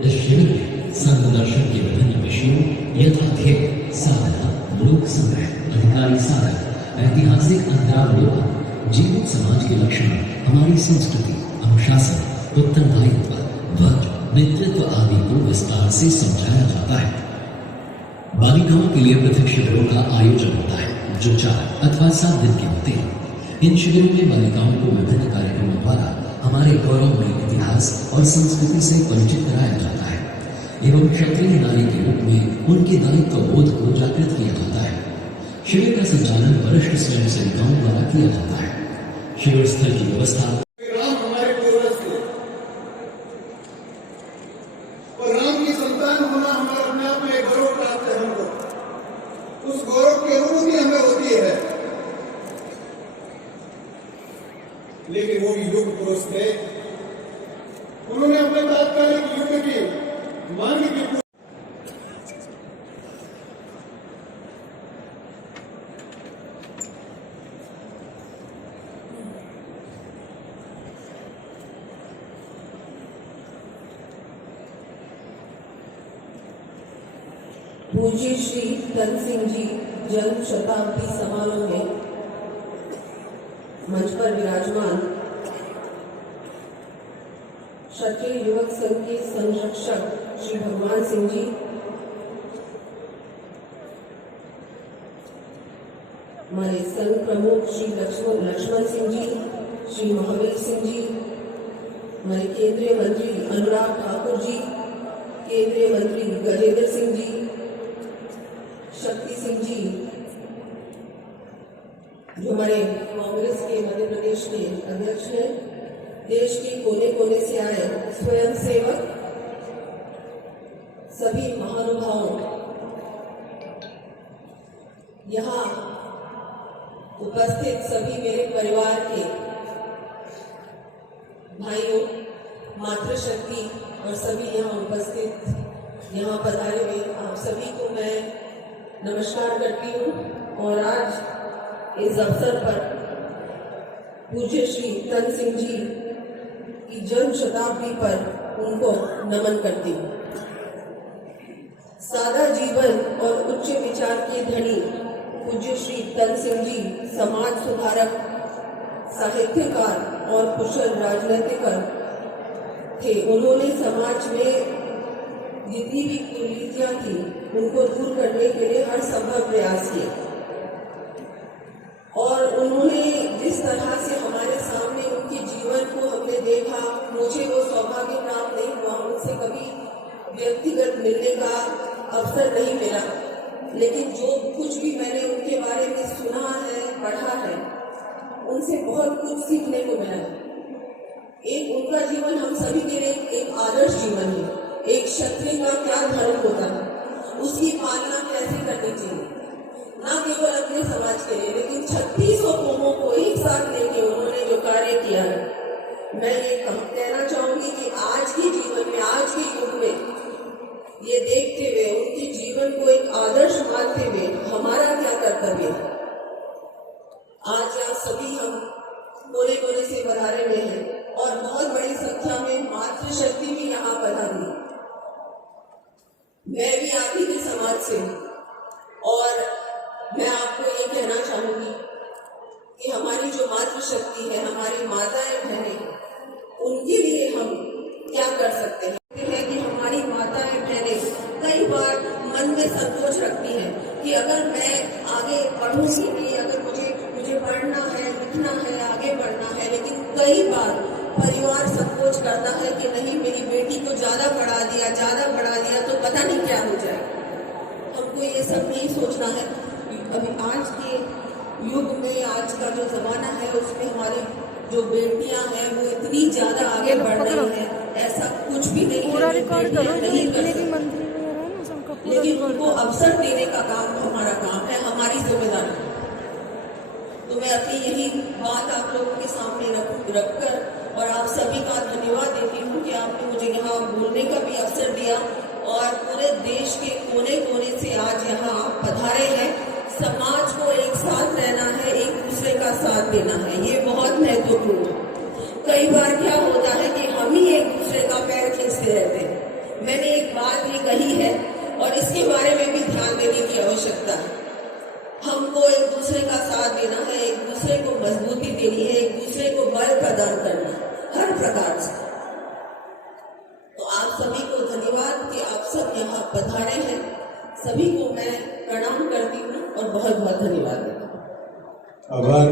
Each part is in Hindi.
इस शिविर में संत दर्शन के विभिन्न विषयों यथा खेल, साधना, लोक संग्रह, अधिकारी साधक, ऐतिहासिक अंतरावलोकन, जीवित समाज के लक्षण, हमारी संस्कृति, अनुशासन, उत्तरदायित्व, ध्वज, नेतृत्व आदि को विस्तार से समझाया जाता है। बालिकाओं के लिए पृथक शिविरों का आयोजन होता है जो 4 अथवा 7 दिन के होते हैं। इन शिविरों में बालिकाओं को विभिन्न कार्यक्रमों द्वारा हमारे गौरवमय इतिहास और संस्कृति से परिचित कराया जाता है एवं क्षत्रिय नारी के रूप में उनके दायित्व बोध को जागृत किया जाता है। शिविर का संचालन वरिष्ठ स्वयं सेविकाओं द्वारा किया जाता है। शिविर स्थल की व्यवस्था उस गौरव की अनुभूति हमें होती है, लेकिन वो युग पुरुष थे, उन्होंने अपने तात्कालिक युग की मांग की पूज्य श्री धन सिंह जी जन्म शताब्दी समारोह में मंच पर विराजमान क्षत्रिय युवक संघ के संरक्षक श्री भगवान सिंह जी, हमारे संघ प्रमुख श्री लक्ष्मण सिंह जी, श्री महावीर सिंह जी, हमारे केंद्रीय मंत्री अनुराग ठाकुर जी, केंद्रीय मंत्री गजेंद्र सिंह जी, शक्ति सिंह जी, जो हमारे कांग्रेस के मध्य प्रदेश के अध्यक्ष हैं, देश के कोने कोने से आए स्वयं सेवक, सभी महानुभावों, यहाँ उपस्थित सभी मेरे परिवार के भाइयों, मातृशक्ति और सभी यहाँ उपस्थित यहाँ पधारे हुए आप सभी को मैं नमस्कार करती हूँ और आज इस अवसर पर पूज्य श्री धन सिंह जी की जन्म शताब्दी पर उनको नमन करती हूँ। सादा जीवन और उच्च विचार के धनी पूज्य श्री धन सिंह जी समाज सुधारक, साहित्यकार और कुशल राजनीतिक थे। उन्होंने समाज में जितनी भी कुरीतियां थी उनको दूर करने के लिए हर संभव प्रयास किए और उन्होंने जिस तरह से हमारे सामने उनके जीवन को हमने देखा, मुझे वो सौभाग्य प्राप्त नहीं हुआ, उनसे कभी व्यक्तिगत मिलने का अवसर नहीं मिला, लेकिन जो कुछ भी मैंने उनके बारे में सुना है, पढ़ा है, उनसे बहुत कुछ सीखने को मिला। एक उनका जीवन हम सभी के लिए एक आदर्श जीवन है। एक क्षत्रिय का क्या धर्म होता है, उसकी पालना कैसे करनी चाहिए, न केवल अपने समाज के लिए लेकिन 36 कौमों को एक साथ लेके उन्होंने जो कार्य किया है, मैं ये कहना चाहूंगी कि आज के जीवन में, आज के युग में ये देखते हुए, उनके जीवन को एक आदर्श मानते हुए हमारा क्या कर्तव्य है। आज यहाँ सभी हम कोने कोने से पधारे हुए हैं और बहुत बड़ी संख्या में मातृशक्ति भी यहाँ पधारी। मैं भी आप ही के समाज से हूँ और मैं आपको ये कहना चाहूंगी कि हमारी जो मातृशक्ति है, हमारी माताएं बहनें, उनके लिए हम क्या कर सकते हैं कि हमारी माताएं बहनें कई बार मन में संकोच रखती हैं कि अगर मैं आगे पढ़ूंगी नहीं, अगर मुझे पढ़ना है, लिखना है, आगे बढ़ना है, लेकिन कई बार परिवार संकोच करता है कि नहीं, मेरी बेटी को ज्यादा पढ़ा दिया तो पता नहीं क्या हो जाए। हमको ये सब नहीं सोचना है। अभी आज के युग में, आज का जो जमाना है, उसमें हमारी जो बेटियां हैं वो इतनी ज्यादा आगे बढ़ रही हैं, ऐसा कुछ भी नहीं है, नहीं कर सकती, लेकिन उनको अवसर देने का काम हमारा काम है, हमारी जिम्मेदारी। तो मैं अपनी यही बात आप लोगों के सामने रखकर और आप सभी का धन्यवाद देती हूँ कि आपने मुझे यहाँ बोलने का भी अवसर दिया और पूरे देश के कोने कोने से आज यहाँ आप पधारे हैं। समाज को एक साथ रहना है, एक दूसरे का साथ देना है, ये बहुत महत्वपूर्ण है। कई बार क्या होता है कि हम ही एक दूसरे का पैर खींचते रहते हैं। मैं सभी को धन्यवाद कि आप सब यहाँ पधारे हैं। सभी को मैं प्रणाम करती हूँ और बहुत बहुत धन्यवाद देती हूँ। आभार।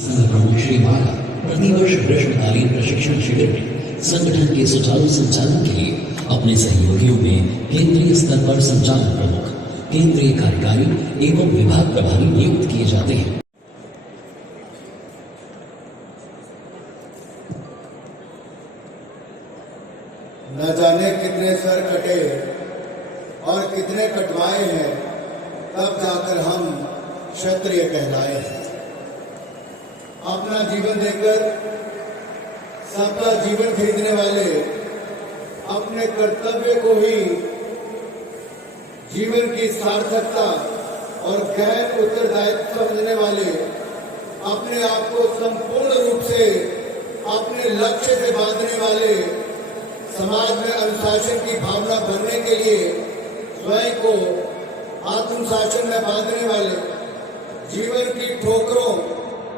संघ प्रमुख श्री बाला प्रतिवर्ष ग्रीष्मकालीन प्रशिक्षण शिविर में संगठन के सुचारू संचालन के लिए अपने सहयोगियों में केंद्रीय स्तर पर संचालक प्रमुख, केंद्रीय कार्यकारी एवं विभाग प्रभारी नियुक्त किए जाते हैं। न जाने कितने सर कटे और कितने कटवाए हैं, तब जाकर हम क्षत्रिय कहलाए हैं। अपना जीवन देकर सबका जीवन खरीदने वाले, अपने कर्तव्य को ही जीवन की सार्थकता और गहन उत्तरदायित्व समझने वाले, अपने आप को संपूर्ण रूप से अपने लक्ष्य से बांधने वाले, समाज में अनुशासन की भावना भरने के लिए स्वयं को आत्मशासन में बांधने वाले, जीवन की ठोकरों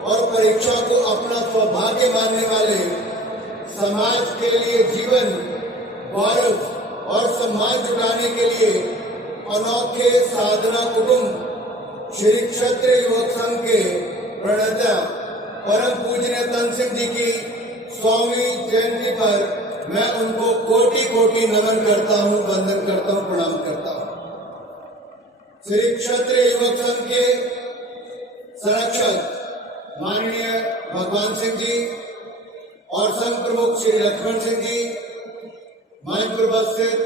और परीक्षा को अपना सौभाग्य मानने वाले, समाज के लिए जीवन, गौरव और सम्मान जुटाने के लिए अनोखे साधना कुटुंब श्री क्षत्रिय युवक संघ के प्रणेता परम पूज्य तन सिंह जी की 100वीं जयंती पर मैं उनको कोटि कोटि नमन करता हूं, वंदन करता हूं, प्रणाम करता हूं। श्री क्षत्रिय युवक संघ के संरक्षक माननीय भगवान सिंह जी और संघ प्रमुख श्री लक्ष्मण सिंह जी, मंच पर उपस्थित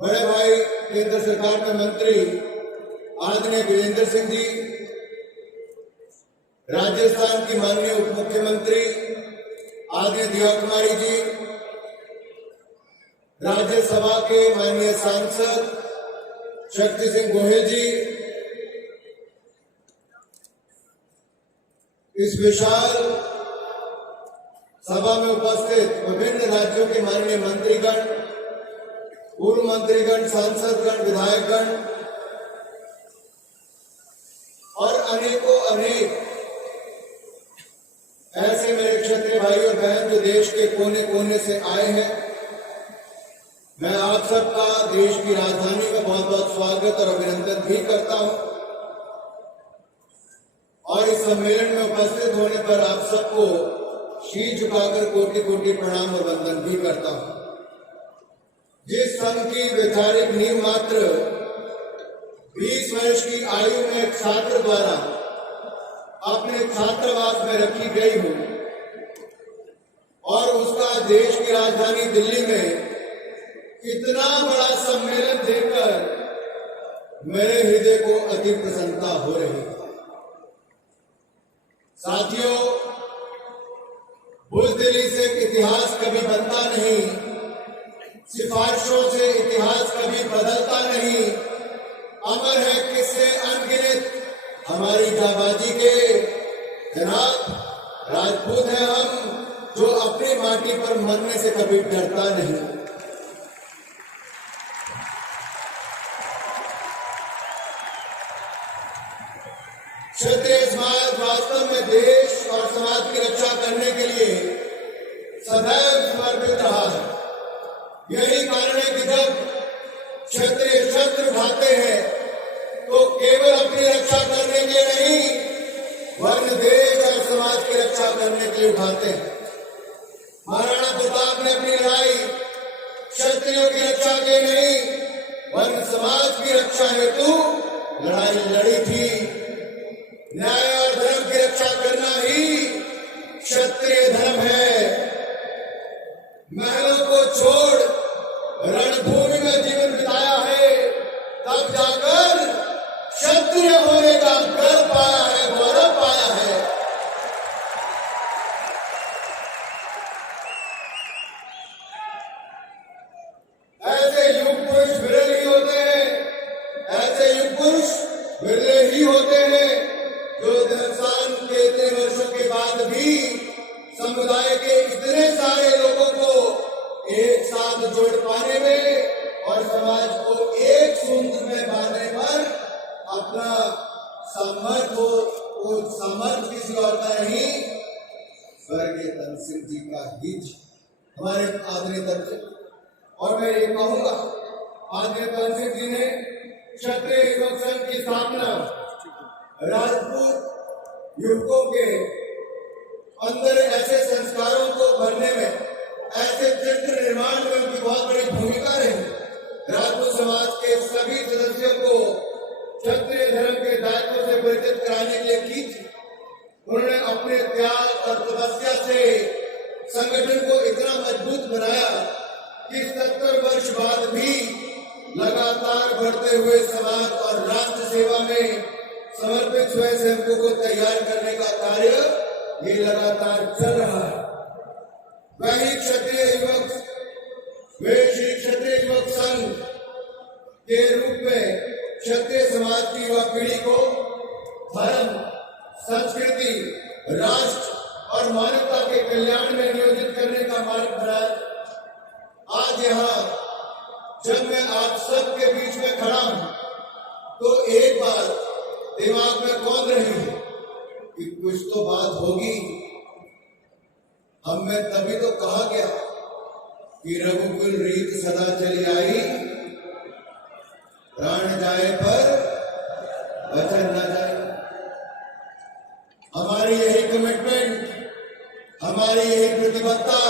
बड़े भाई केंद्र सरकार में मंत्री आदरणीय वीरेंद्र सिंह जी, राजस्थान की माननीय उप मुख्यमंत्री आदरणीय दिया कुमारी जी, राज्यसभा के माननीय सांसद शक्ति सिंह गोहिल जी, इस विशाल सभा में उपस्थित विभिन्न राज्यों के माननीय मंत्रीगण, पूर्व मंत्रीगण, सांसदगण, विधायकगण और अनेकों अनेक ऐसे मेरे क्षत्रिय भाई और बहन जो देश के कोने कोने से आए हैं, मैं आप सबका देश की राजधानी में बहुत बहुत स्वागत और अभिनंदन भी करता हूं और इस सम्मेलन में उपस्थित होने पर आप सबको शीश झुकाकर कोटि कोटि प्रणाम और वंदन भी करता हूं। जिस संघ की वैचारिक नींव मात्र 20 वर्ष की आयु में एक छात्र द्वारा अपने छात्रावास में रखी गई हूं और उसका देश की राजधानी दिल्ली में इतना बड़ा सम्मेलन देखकर मेरे हृदय को अति प्रसन्नता हो रही है। साथियों, बुज़दिली से इतिहास कभी बनता नहीं, सिफारिशों से इतिहास कभी बदलता नहीं। अमर है किससे अनगिनत हमारी जाबाजी के, जनाब राजपूत हैं हम जो अपनी माटी पर मरने से कभी डरता नहीं। क्षत्रिय समाज वास्तव में देश और समाज की रक्षा करने के लिए सदैव समर्पित रहा है। यही कारण है कि जब क्षत्रिय शस्त्र उठाते हैं तो केवल अपनी रक्षा करने के लिए नहीं, वरन देश और समाज की रक्षा करने के लिए उठाते हैं। महाराणा प्रताप ने अपनी लड़ाई क्षत्रियों की रक्षा के नहीं, वरन समाज की रक्षा हेतु लड़ाई लड़ी थी। न्याय और धर्म की रक्षा करना ही क्षत्रिय धर्म है। महलों को छोड़ रणभूमि में जीवन बिताया है, तब जाकर क्षत्रिय होने का गर्व पाया है, गौरव पाया है। ऐसे युग पुरुष विरल ही होते हैं, ऐसे युग पुरुष विरले ही होते हैं जो हिंदुस्तान के इतने वर्षों के बाद भी समुदाय के इतने सारे लोगों को एक साथ जोड़ पाने में और समाज को एक सूत्र में बांधने पर अपना सामर्थ्य हो, वो सामर्थ्य किसी और का नहीं, स्वर्गीय तन सिंह जी का ही। हमारे आदरणीय तंत्र। और मैं ये कहूंगा, आदरणीय तंत्र जी ने क्षत्रिय युवक संघ की स्थापना राजपूत युवकों के अंदर ऐसे संस्कारों को भरने में, ऐसे चित्र निर्माण में उनकी बहुत बड़ी भूमिका रही। राजपूत समाज के सभी सदस्यों को क्षत्रिय धर्म के दायित्व से परिचित कराने के लिए की थी। उन्होंने अपने त्याग और तपस्या से संगठन को इतना मजबूत बनाया कि 70 वर्ष बाद भी लगातार बढ़ते हुए समाज और राष्ट्र सेवा में समर्पित स्वयंसेवकों को तैयार करने का कार्य ये लगातार चल रहा है। वही वे श्री क्षत्रिय युवक संघ के रूप में क्षत्रिय समाज की युवा पीढ़ी को धर्म, संस्कृति, राष्ट्र और मानवता के कल्याण में नियोजित करने का मार्ग बनाया। आज यहाँ जब मैं आप सबके बीच में खड़ा हूं तो एक बात दिमाग में कौन रही है कि कुछ तो बात होगी। हम में तभी तो कहा गया कि रघुकुल रीत सदा चली आई, प्राण जाए पर वचन न जाए। हमारी यही कमिटमेंट, हमारी यही प्रतिबद्धता,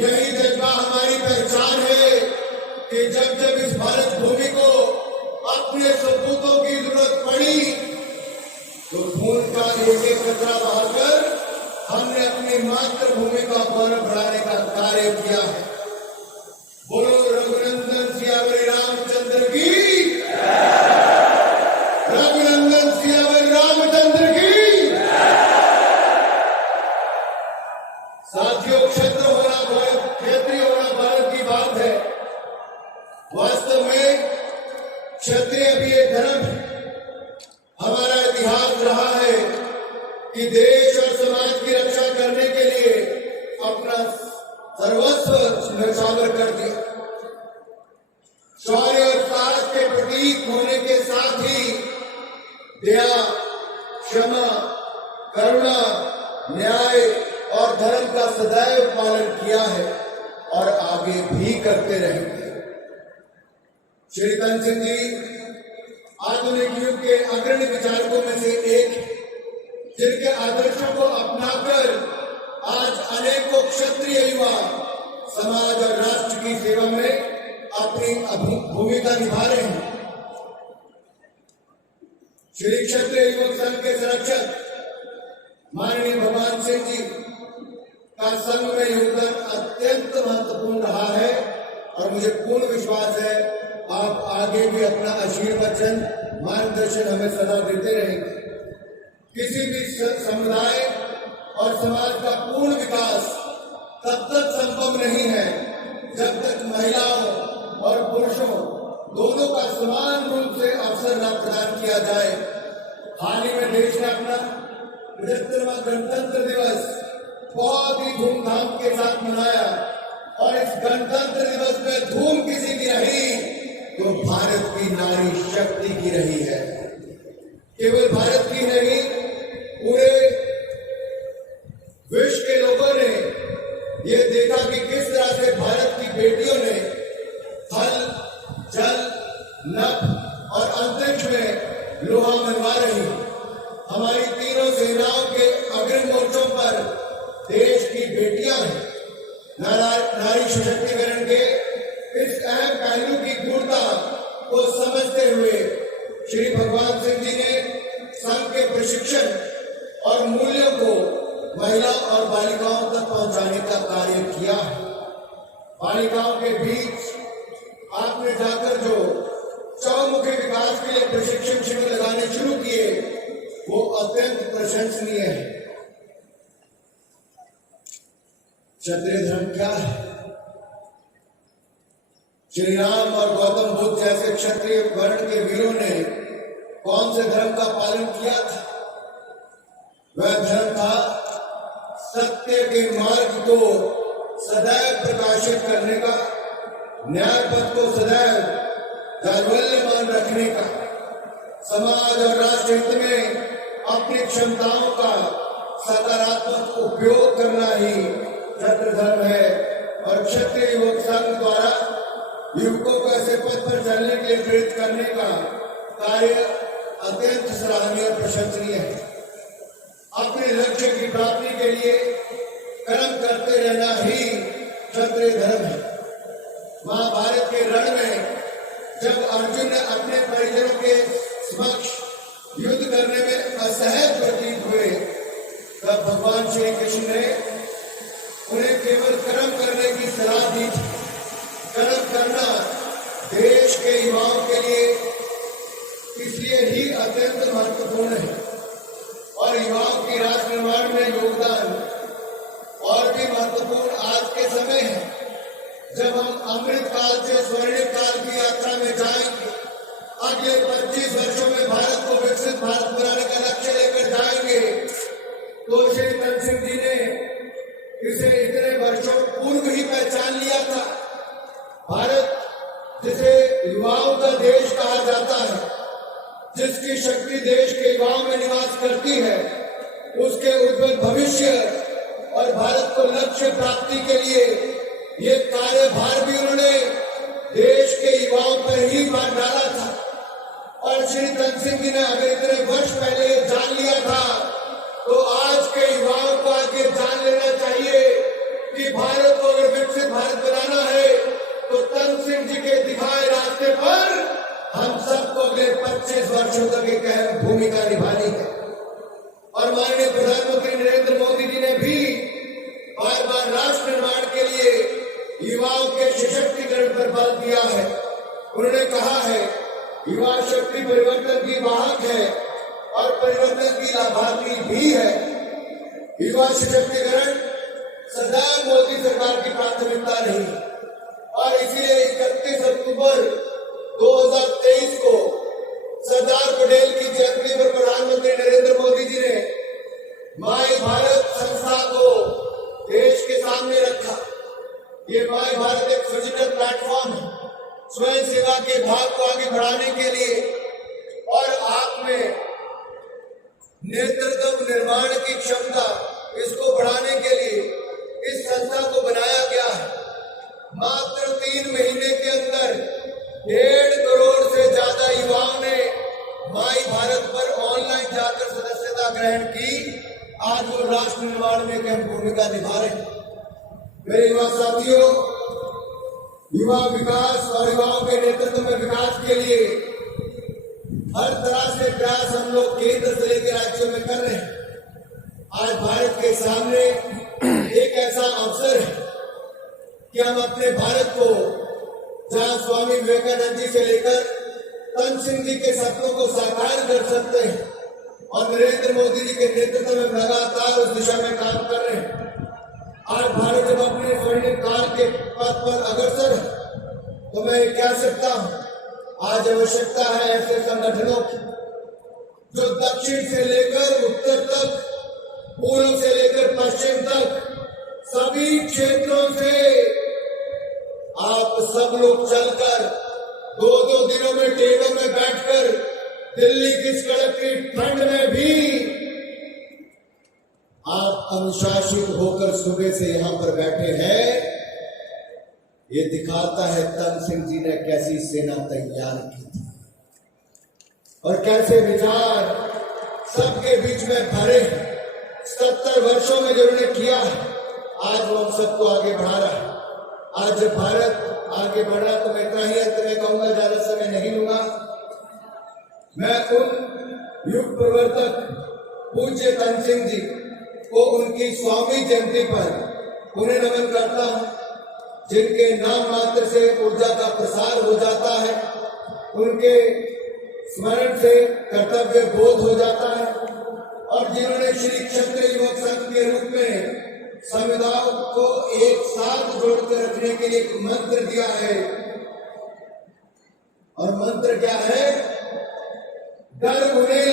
यही जज्बा हमारी पहचान है कि जब जब इस भारत भूमि को अपने सपूतों की जरूरत पड़ी तो खून का एक एक कतरा बहाकर हमने अपनी मातृभूमि का गौरव बढ़ाने का कार्य किया है। बोलो रघुनंदन सियावर रामचंद्र की, रघुनंदन सियावर रामचंद्र की। साथियों, क्षेत्रीय होना भारत की बात है। वास्तव में क्षत्रिय भी एक धर्म है। हमारा इतिहास रहा है कि देश और समाज की रक्षा करने के लिए अपना सर्वस्व न्यौछावर कर दिया। शौर्य और साहस के प्रतीक होने के साथ ही दया, क्षमा, करुणा, न्याय और धर्म का सदैव पालन किया है और आगे भी करते रहेंगे। श्री तन सिंह जी आधुनिक युग के अग्रणी विचारकों में से एक, जिनके आदर्शों को अपनाकर आज अनेकों क्षत्रिय युवा समाज और राष्ट्र की सेवा में अपनी भूमिका निभा रहे हैं। श्री क्षत्रिय युवक संघ के संरक्षक माननीय भगवान सिंह जी का संघ में योगदान अत्यंत महत्वपूर्ण रहा है और मुझे पूर्ण विश्वास है आप आगे भी अपना आशीर्वचन, मार्गदर्शन हमें सदा देते रहेंगे। किसी भी समुदाय और समाज का पूर्ण विकास तब तक संभव नहीं है जब तक महिलाओं और पुरुषों दोनों का समान रूप से अवसर न प्रदान किया जाए। हाल ही में देश ने अपना 75वां गणतंत्र दिवस बहुत ही धूमधाम के साथ मनाया और इस गणतंत्र दिवस में धूम किसी की रही तो भारत की नारी शक्ति की रही है। केवल भारत की नहीं, पूरे विश्व के लोगों ने यह देखा कि किस तरह से भारत की बेटियों ने थल, जल, नभ और अंतरिक्ष में लोहा मनवा रही। हमारी तीनों सेनाओं के अग्रिम मोर्चों पर देश की बेटियां हैं। नारी सशक्तिकरण के इस अहम पहलू की गूढ़ता को समझते हुए श्री भगवान सिंह जी ने संघ के प्रशिक्षण और मूल्यों को महिला और बालिकाओं तक पहुंचाने का कार्य किया है। बालिकाओं के बीच आपने जाकर जो चौमुखी विकास के लिए प्रशिक्षण शिविर लगाने शुरू किए वो अत्यंत प्रशंसनीय है। क्षत्रिय धर्म क्या है? श्री राम और गौतम बुद्ध जैसे क्षत्रिय वर्ण के वीरों ने कौन से धर्म का पालन किया था? वह धर्म था सत्य के मार्ग को सदैव प्रकाशित करने का, न्याय पथ को सदैव जाज्वल्यमान रखने का, समाज और राष्ट्र हित में अपनी क्षमताओं का सकारात्मक उपयोग करना ही क्षत्रिय धर्म है। क्षत्रिय युवक संघ द्वारा युवकों को ऐसे पथ पर चलने के लिए प्रेरित करने का कार्य अत्यंत सराहनीय और प्रशंसनीय है। अपने लक्ष्य की प्राप्ति के लिए कर्म करते रहना ही क्षत्रिय धर्म है। महाभारत के रण में जब अर्जुन ने अपने परिजनों के समक्ष युद्ध करने में असहज प्रतीत हुए, तब भगवान श्री कृष्ण ने उन्हें केवल कर्म करने की सलाह दी थी। कर्म करना देश के युवाओं के लिए इसलिए ही अत्यंत महत्वपूर्ण है और युवाओं की राष्ट्र निर्माण में योगदान और भी महत्वपूर्ण आज के समय है, जब हम अमृत काल से स्वर्णिम काल की यात्रा में जाएंगे। अगले 25 वर्षों में भारत को विकसित भारत बनाने का लक्ष्य लेकर जाएंगे। तो श्री तन सिंह जी ने इसे इतने वर्षों पूर्व ही पहचान लिया था। भारत जिसे युवाओं का देश कहा जाता है, जिसकी शक्ति देश के युवाओं में निवास करती है, उसके उज्जवल भविष्य और भारत को लक्ष्य प्राप्ति के लिए ये कार्यभार भी उन्होंने देश के युवाओं पर ही बांध डाला था। और श्री तन सिंह जी ने अगर इतने वर्ष पहले ये जान लिया था, तो आज के युवाओं को आगे जान लेना चाहिए कि भारत को अगर विकसित भारत बनाना है तो तन सिंह जी के दिखाए रास्ते पर हम सबको अगले 25 वर्षों तक एक अहम भूमिका निभानी है। और माननीय प्रधानमंत्री नरेंद्र मोदी जी ने भी बार बार राष्ट्र निर्माण के लिए युवाओं के सशक्तिकरण पर बल दिया है। उन्होंने कहा है, युवा शक्ति परिवर्तन की वाहक है और परिवर्तन की लाभार्थी भी है। युवा सशक्तिकरण सदा मोदी सरकार की प्राथमिकता रही और इसलिए 31 अक्टूबर 2023 को सरदार पटेल की जयंती पर प्रधानमंत्री नरेंद्र मोदी जी ने माई भारत संस्था को देश के सामने रखा। ये माई भारत एक डिजिटल प्लेटफॉर्म है स्वयं सेवा के भाग को आगे बढ़ाने के लिए और आप में नेतृत्व निर्माण की क्षमता इसको बढ़ाने के लिए इस संस्था को बनाया गया है। मात्र 3 महीने के अंदर 1.5 करोड़ से ज्यादा युवाओं ने माई भारत पर ऑनलाइन जाकर सदस्यता ग्रहण की। आज वो राष्ट्र निर्माण में अहम भूमिका निभा रहे हैं। मेरे युवा साथियों, युवा विकास और युवाओं के नेतृत्व में विकास के लिए हर तरह से प्रयास हम लोग केंद्र से लेकर राज्यों में कर रहे हैं। आज भारत के सामने एक ऐसा अवसर है कि हम अपने भारत को, जहां स्वामी विवेकानंद जी से लेकर तन सिंह जी के सपनों को साकार कर सकते हैं और नरेंद्र मोदी जी के नेतृत्व में लगातार उस दिशा में काम कर रहे हैं। आज भारत जब अपने स्वर्णिम काल के पथ पर अग्रसर है, तो मैं कह सकता हूं, आज आवश्यकता है ऐसे संगठनों की जो दक्षिण से लेकर उत्तर तक, पूर्व से लेकर पश्चिम तक सभी क्षेत्रों से आप सब लोग चलकर 2-2 दिनों में ट्रेनों में बैठकर दिल्ली की सड़क की ठंड में भी आप अनुशासित होकर सुबह से यहां पर बैठे हैं। ये दिखाता है तन सिंह जी ने कैसी सेना तैयार की थी और कैसे विचार सबके बीच में भरे। 70 वर्षों में जो उन्होंने किया है, आज वो हम सबको आगे बढ़ा रहा है। आज जब भारत आगे बढ़ रहा तो मैं इतना ही अंत में कहूंगा, ज्यादा समय नहीं लूंगा। मैं उन युग प्रवर्तक पूज्य तन सिंह जी को उनकी स्वामी जयंती पर उन्हें नमन करता हूं, जिनके नाम मात्र से ऊर्जा का प्रसार हो जाता है, उनके स्मरण से कर्तव्य बोध हो जाता है और जिन्होंने श्री क्षत्रिय युवक संघ के रूप में समुदाय को एक साथ जोड़कर रखने के लिए एक मंत्र दिया है। और मंत्र क्या है? डर उन्हें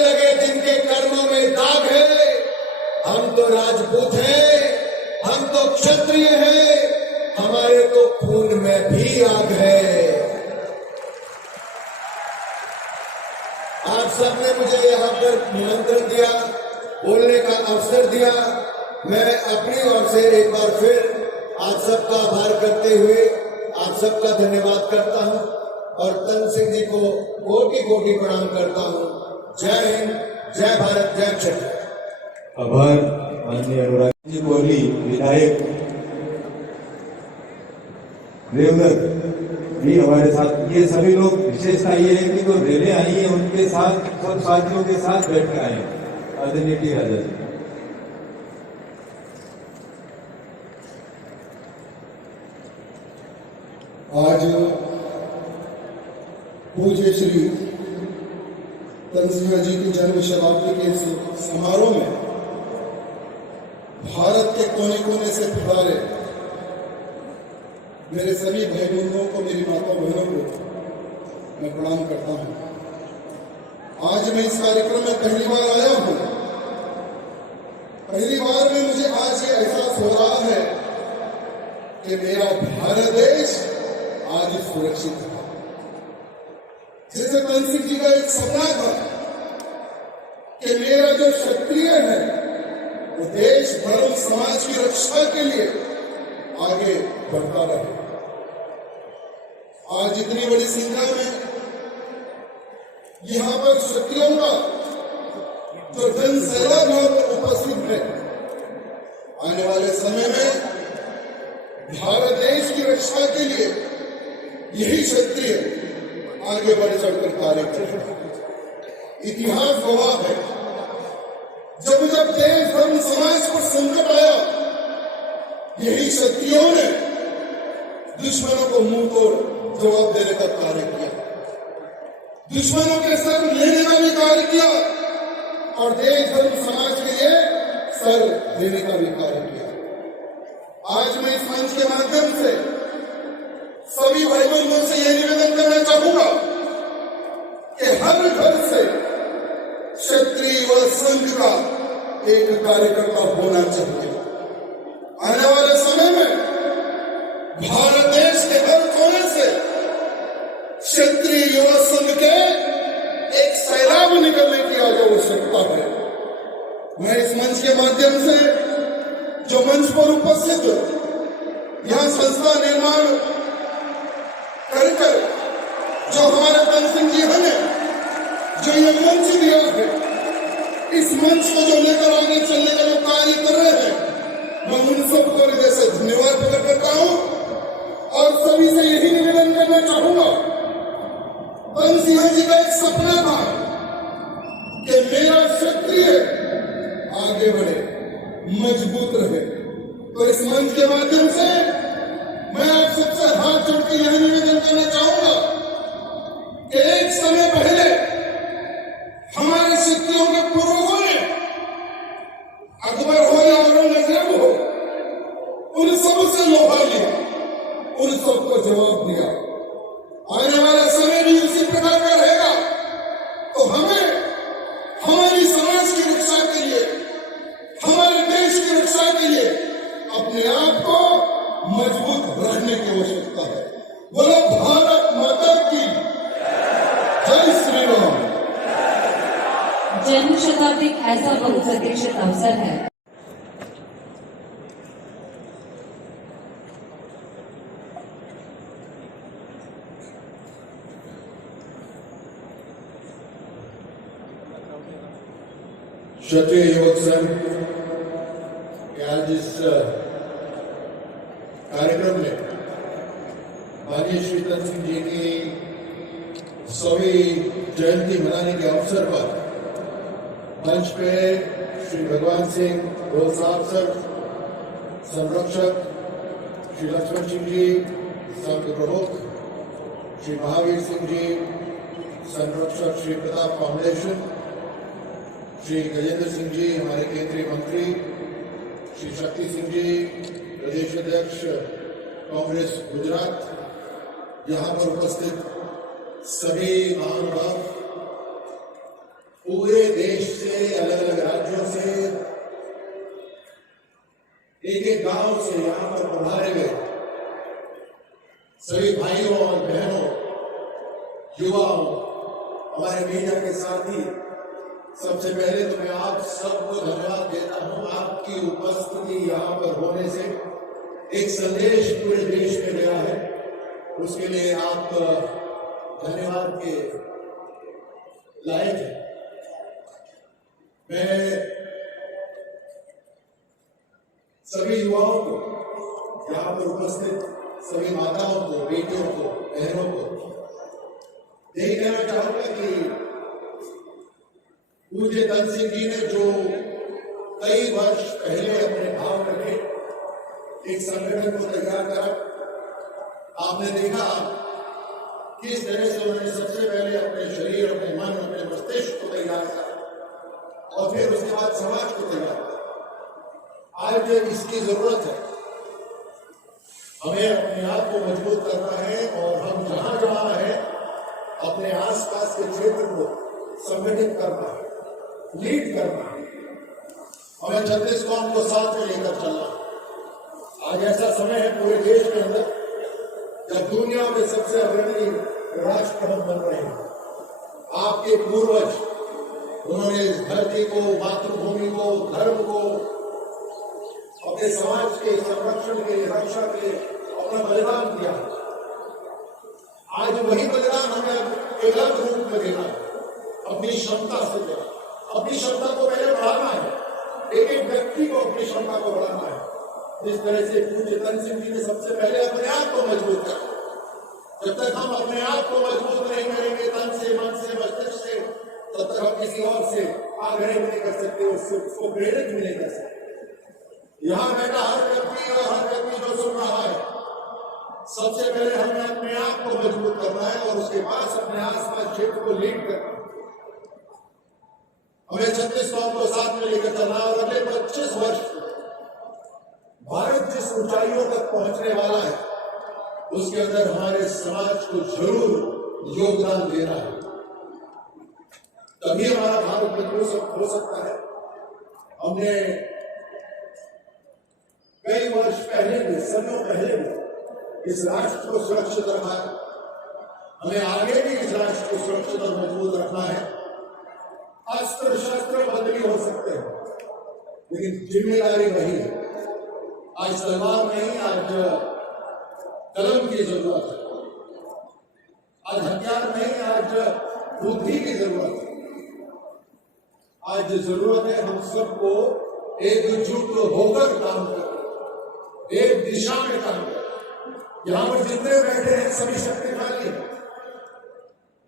लगे जिनके कर्मों में दाग है। हम तो राजपूत हैं, हम तो क्षत्रिय हैं, हमारे तो खून में भी आग है। आप सबने मुझे यहाँ पर निमंत्रण दिया, बोलने का अवसर दिया मैं अपनी ओर से एक बार फिर आप सबका आभार करते हुए आप सबका धन्यवाद करता हूं और तन सिंह जी को कोटि कोटि प्रणाम करता हूं। जय हिंद, जय भारत, जय छठ। आभार माननीय अनुराग जी कोहली विधायक देवदत्त भी हमारे साथ। ये सभी लोग विशेषता ये है कि जो रेले आई है उनके साथ सब साथियों के साथ बैठ कर आए। आदरणीय टी राजा जी, आज पूज्य श्री तनसिंह जी की जन्म शताब्दी के इस समारोह में भारत के कोने कोने से पधारे मेरे सभी भाई बहनों को, मेरी माता बहनों को मैं प्रणाम करता हूं। आज मैं इस कार्यक्रम में पहली बार आया हूं। पहली बार में मुझे आज ये एहसास हो रहा है कि मेरा भारत देश आज सुरक्षित है। जैसे तन सिंह जी का एक सपना था कि मेरा जो क्षत्रिय है वो देश धर्म समाज की रक्षा के लिए आगे बढ़ता रहे। आज इतनी बड़ी संख्या में यहां पर क्षत्रियों का जो जन सैलाब यहां पर उपस्थित है, आने वाले समय में भारत देश की रक्षा के लिए यही क्षत्रिय आगे बढ़ चढ़कर कार्य करें। इतिहास गवाह है, जब जब देश धर्म समाज पर संकट आया, यही क्षत्रियों ने दुश्मनों को मुंह तोड़ जवाब देने का कार्य किया, दुश्मनों के सर लेने का भी कार्य किया और देश धर्म समाज के लिए सर देने का भी कार्य किया। आज मैं इस मंच के माध्यम से सभी भाई बहनों से यह निवेदन करना चाहूंगा कि हर घर से क्षत्रिय व संघ का एक कार्यकर्ता होना चाहिए। आने वाले समय में भारत देश के हर कोने से क्षत्रिय युवा संघ के एक सैलाब निकलने की आज आवश्यकता है। मैं इस मंच के माध्यम से जो मंच पर उपस्थित यहां संस्था निर्माण कर जो हमारे तन सिंह जी ने जो ये मंच दिया है, इस मंच को जो लेकर आगे चलने का जो कार्य कर रहे हैं, मैं उन सबको हृदय से धन्यवाद प्रकट करता हूं और सभी से यही निवेदन करना चाहूंगा। तन सिंह जी का एक सपना था कि मेरा क्षत्रिय आगे बढ़े, मजबूत रहे। तो इस मंच के माध्यम से मैं आप सबसे हाथ जोड़ के यह निवेदन करना चाहूंगा कि एक समय पहले हमारे क्षत्रियों के पूर्वजों ने, अकबर हो या औरंगजेब हो, उन सबसे लोहा लिया, उन सबको जवाब दिया। आने वाला समय भी उसी प्रकार का रहेगा। तो हमें हमारी समाज की रक्षा के लिए, हमारे देश की रक्षा के लिए अपने आप को मजबूत रखने की आवश्यकता है। बोलो भारत माता की जय श्री राम। जन्म शताब्दी एक ऐसा बहुप्रतीक्षित अवसर है क्षत्रिय युवक संघ के आज इस कार्यक्रम में माननीय श्री तन सिंह जी की 100वीं जयंती मनाने के अवसर पर मंच पे श्री भगवान सिंह गोल साहब सर, संरक्षक श्री लक्ष्मण सिंह जी, संघ प्रमुख श्री महावीर सिंह जी, संरक्षक श्री प्रताप फाउंडेशन, श्री गजेंद्र सिंह जी हमारे केंद्रीय मंत्री, श्री शक्ति सिंह जी प्रदेश अध्यक्ष कांग्रेस गुजरात, यहाँ पर उपस्थित सभी महानुभाव, पूरे देश से, अलग अलग राज्यों से, एक एक गांव से यहाँ पर पधारे हुए सभी भाइयों और बहनों, युवाओं, हमारे मीडिया के साथी, सबसे पहले तो मैं आप सबको धन्यवाद देता हूं। आपकी उपस्थिति यहाँ पर होने से एक संदेश पूरे देश में गया है, उसके लिए आप धन्यवाद के लायक हैं। मैं सभी युवाओं को, यहाँ पर उपस्थित सभी माताओं को, बेटियों को, बहनों को यही कहना चाहूंगा कि पूज्य धन सिंह जी ने जो कई वर्ष पहले अपने भाव रखे, एक संगठन को तैयार करा। आपने देखा किस तरह से उन्होंने सबसे पहले अपने शरीर, अपने मन, अपने मस्तिष्क को तैयार करा और फिर उसके बाद समाज को तैयार करा। आज इसकी जरूरत है, हमें अपने आप को मजबूत करना है और हम जहां जहां है अपने आसपास के क्षेत्र को संगठित करना है, लीड करना है। हमें छत्तीसगढ़ को साथ में लेकर चलना है। आज ऐसा समय है पूरे देश के अंदर जब दुनिया में सबसे अग्रणी राष्ट्र हम बन रहे हैं। आपके पूर्वज उन्होंने इस धरती को, मातृभूमि को, धर्म को, अपने समाज के संरक्षण के लिए, रक्षा के लिए अपना बलिदान दिया। आज वही बलिदान हमें एक अलग रूप में देना है, अपनी क्षमता से देना, अपनी क्षमता को पहले बढ़ाना है। एक एक व्यक्ति को अपनी क्षमता को बढ़ाना है। जिस तरह से पूज्य धन सिंह जी ने सबसे पहले अपने आप को मजबूत किया। जब तक हम अपने आप को मजबूत नहीं करेंगे तन से, मन से, मस्तिष्क से, तब तक हम किसी और से आग्रह भी नहीं कर सकते, उसको प्रेरित भी नहीं कर सकते। यहाँ बैठा हर व्यक्ति और हर व्यक्ति जो सुन रहा है, सबसे पहले हमें अपने आप को मजबूत करना है और उसके बाद अपने आसपास क्षेत्र को लीड करना है। हमें छत्तीसगढ़ को साथ में लेकर चलना और अगले 25 वर्ष भारत जिस ऊंचाइयों तक पहुंचने वाला है उसके अंदर हमारे समाज को जरूर योगदान देना है, तभी हमारा भारत मजबूत हो सकता है। हमने कई वर्ष पहले भी, सदियों पहले भी इस राष्ट्र को सुरक्षित रखा है। हमें आगे भी इस राष्ट्र को सुरक्षित और मजबूत रखना है। अस्त्र शस्त्र बदली हो सकते हैं, लेकिन जिम्मेदारी वही है। आज तलवार नहीं, आज कलम की जरूरत है। आज हथियार नहीं, आज बुद्धि की जरूरत है। आज जरूरत है हम सबको एकजुट होकर काम करें, एक दिशा में काम करें। यहां पर जितने बैठे हैं सभी शक्तिशाली हैं,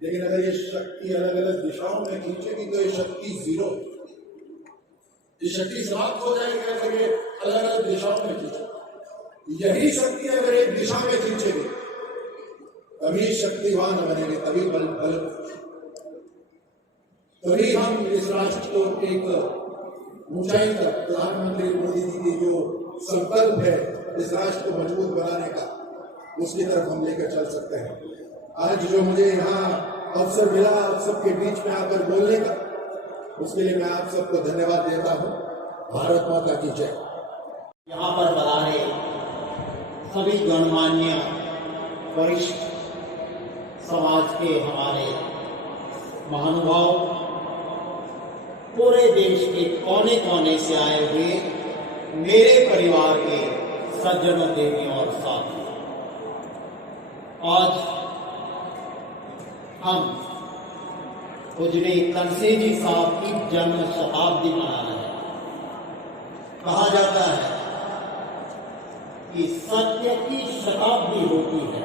लेकिन अगर ये शक्ति अलग अलग दिशाओं में खींचेगी तो ये शक्ति जीरो, ये शक्ति समाप्त हो जाएगी अगर ये अलग अलग दिशाओं में खींचे। यही शक्ति अगर एक दिशा में खींचेगी तभी शक्तिवान बनेंगे, तभी बल तभी हम इस राष्ट्र को एक ऊंचाई तक, प्रधानमंत्री मोदी जी की जो संकल्प है इस राष्ट्र को मजबूत बनाने का, उसकी तरफ हम लेकर चल सकते हैं। आज जो मुझे यहाँ अवसर मिला आप सबके बीच में आकर बोलने का, उसके लिए मैं आप सबको धन्यवाद देता हूँ। भारत माता की जय। यहाँ पर पधारे सभी गणमान्य वरिष्ठ समाज के हमारे महानुभाव, पूरे देश के कोने कोने से आए हुए मेरे परिवार के सज्जनों, देवियों और साथियों, आज हम पूज्य तनसेन जी साहब की जन्म शताब्दी मना रहे हैं। कहा जाता है कि सत्य की शताब्दी होती है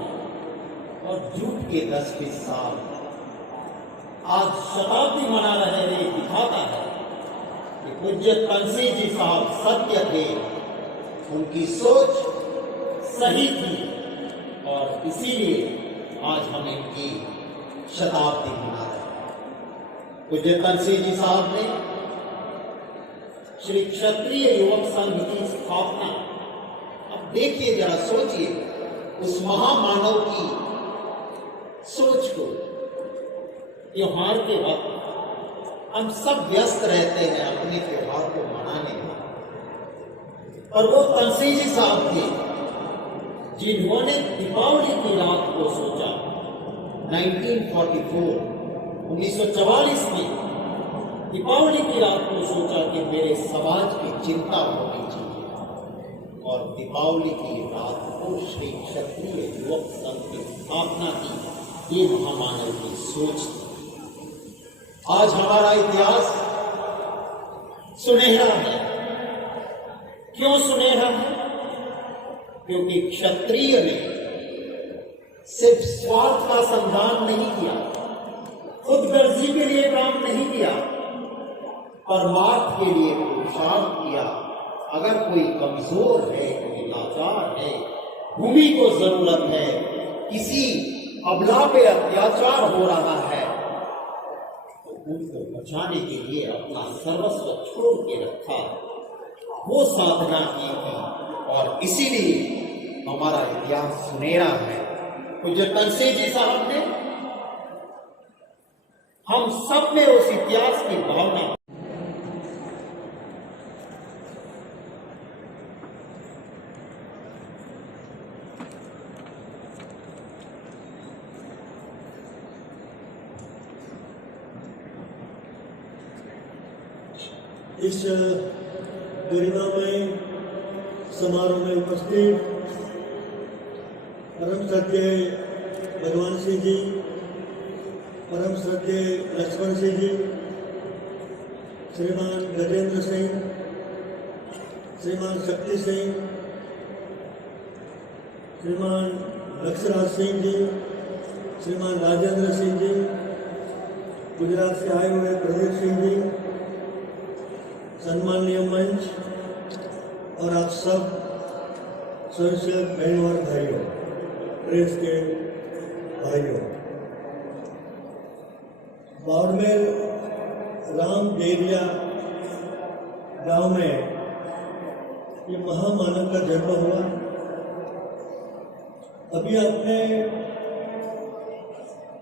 और झूठ के 10 साल। आज शताब्दी मना रहे हैं, ये दिखाता है कि पूज्य तनसेन जी साहब सत्य थे, उनकी सोच सही थी और इसीलिए आज हम इनकी शताब्दी मना रहे हैं। पूज्य तनसेन जी साहब ने श्री क्षत्रिय युवक संघ की स्थापना, अब देखिए जरा सोचिए उस महामानव की सोच को। त्योहार के वक्त हम सब व्यस्त रहते हैं अपने त्योहार को मनाने में, और वो तनसेन जी साहब थे जिन्होंने दीपावली की रात को सोचा। 1944 में दीपावली की रात को सोचा कि मेरे समाज की चिंता होनी चाहिए और दीपावली की रात को श्री क्षत्रिय युवक संघ की स्थापना की। ये महामानव की सोच थी। आज हमारा इतिहास सुनहरा है। क्यों सुनहरा है? क्योंकि क्षत्रिय ने सिर्फ स्वार्थ का संधान नहीं किया, खुदगर्जी के लिए काम नहीं किया, परमार्थ के लिए पुरुषार्थ किया। अगर कोई कमजोर है, कोई लाचार है, भूमि को जरूरत है, किसी अबला पे अत्याचार हो रहा है, तो उनको बचाने के लिए अपना सर्वस्व छोड़ के रखा, वो साधना की थी और इसीलिए हमारा इतिहास सुनहरा है। पूज्य तनसेन जी साहब ने हम सब में उस इतिहास की भावना इस गरिमामय समारोह में उपस्थित परम श्रद्धेय भगवान सिंह जी, परम श्रद्धेय लक्ष्मण सिंह जी, श्रीमान गजेंद्र सिंह, श्रीमान शक्ति सिंह, श्रीमान लक्ष्मण सिंह जी, श्रीमान राजेंद्र सिंह जी, गुजरात से आए हुए प्रदीप सिंह जी, सम्माननीय मंच और आप सब स्वयंसेवक बहनों और भाइयों, प्रेस के भाइयों, बाड़मेर राम देविया गांव में ये महामानव का जन्म हुआ। अभी आपने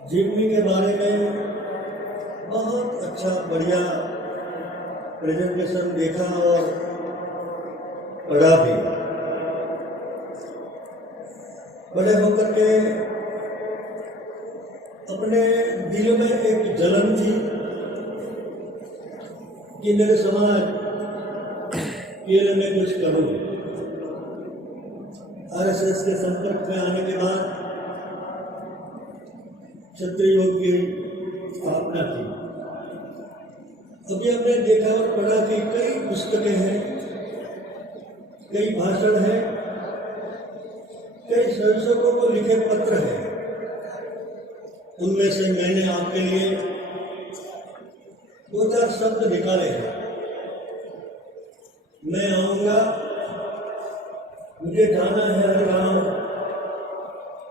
जीवनी के बारे में बहुत अच्छा बढ़िया प्रेजेंटेशन देखा और पढ़ा भी। बड़े होकर के अपने दिल में एक जलन थी कि मेरे समाज के लिए मैं कुछ करूं। आरएसएस के संपर्क में आने के बाद क्षत्रिय योग की स्थापना की। अभी हमने देखा और पढ़ा कि कई पुस्तकें हैं, कई भाषण हैं, कई स्वयंसेवकों को लिखे पत्र हैं। उनमें से मैंने आपके लिए 2-4 शब्द निकाले हैं। मैं आऊंगा, मुझे जाना है हर गांव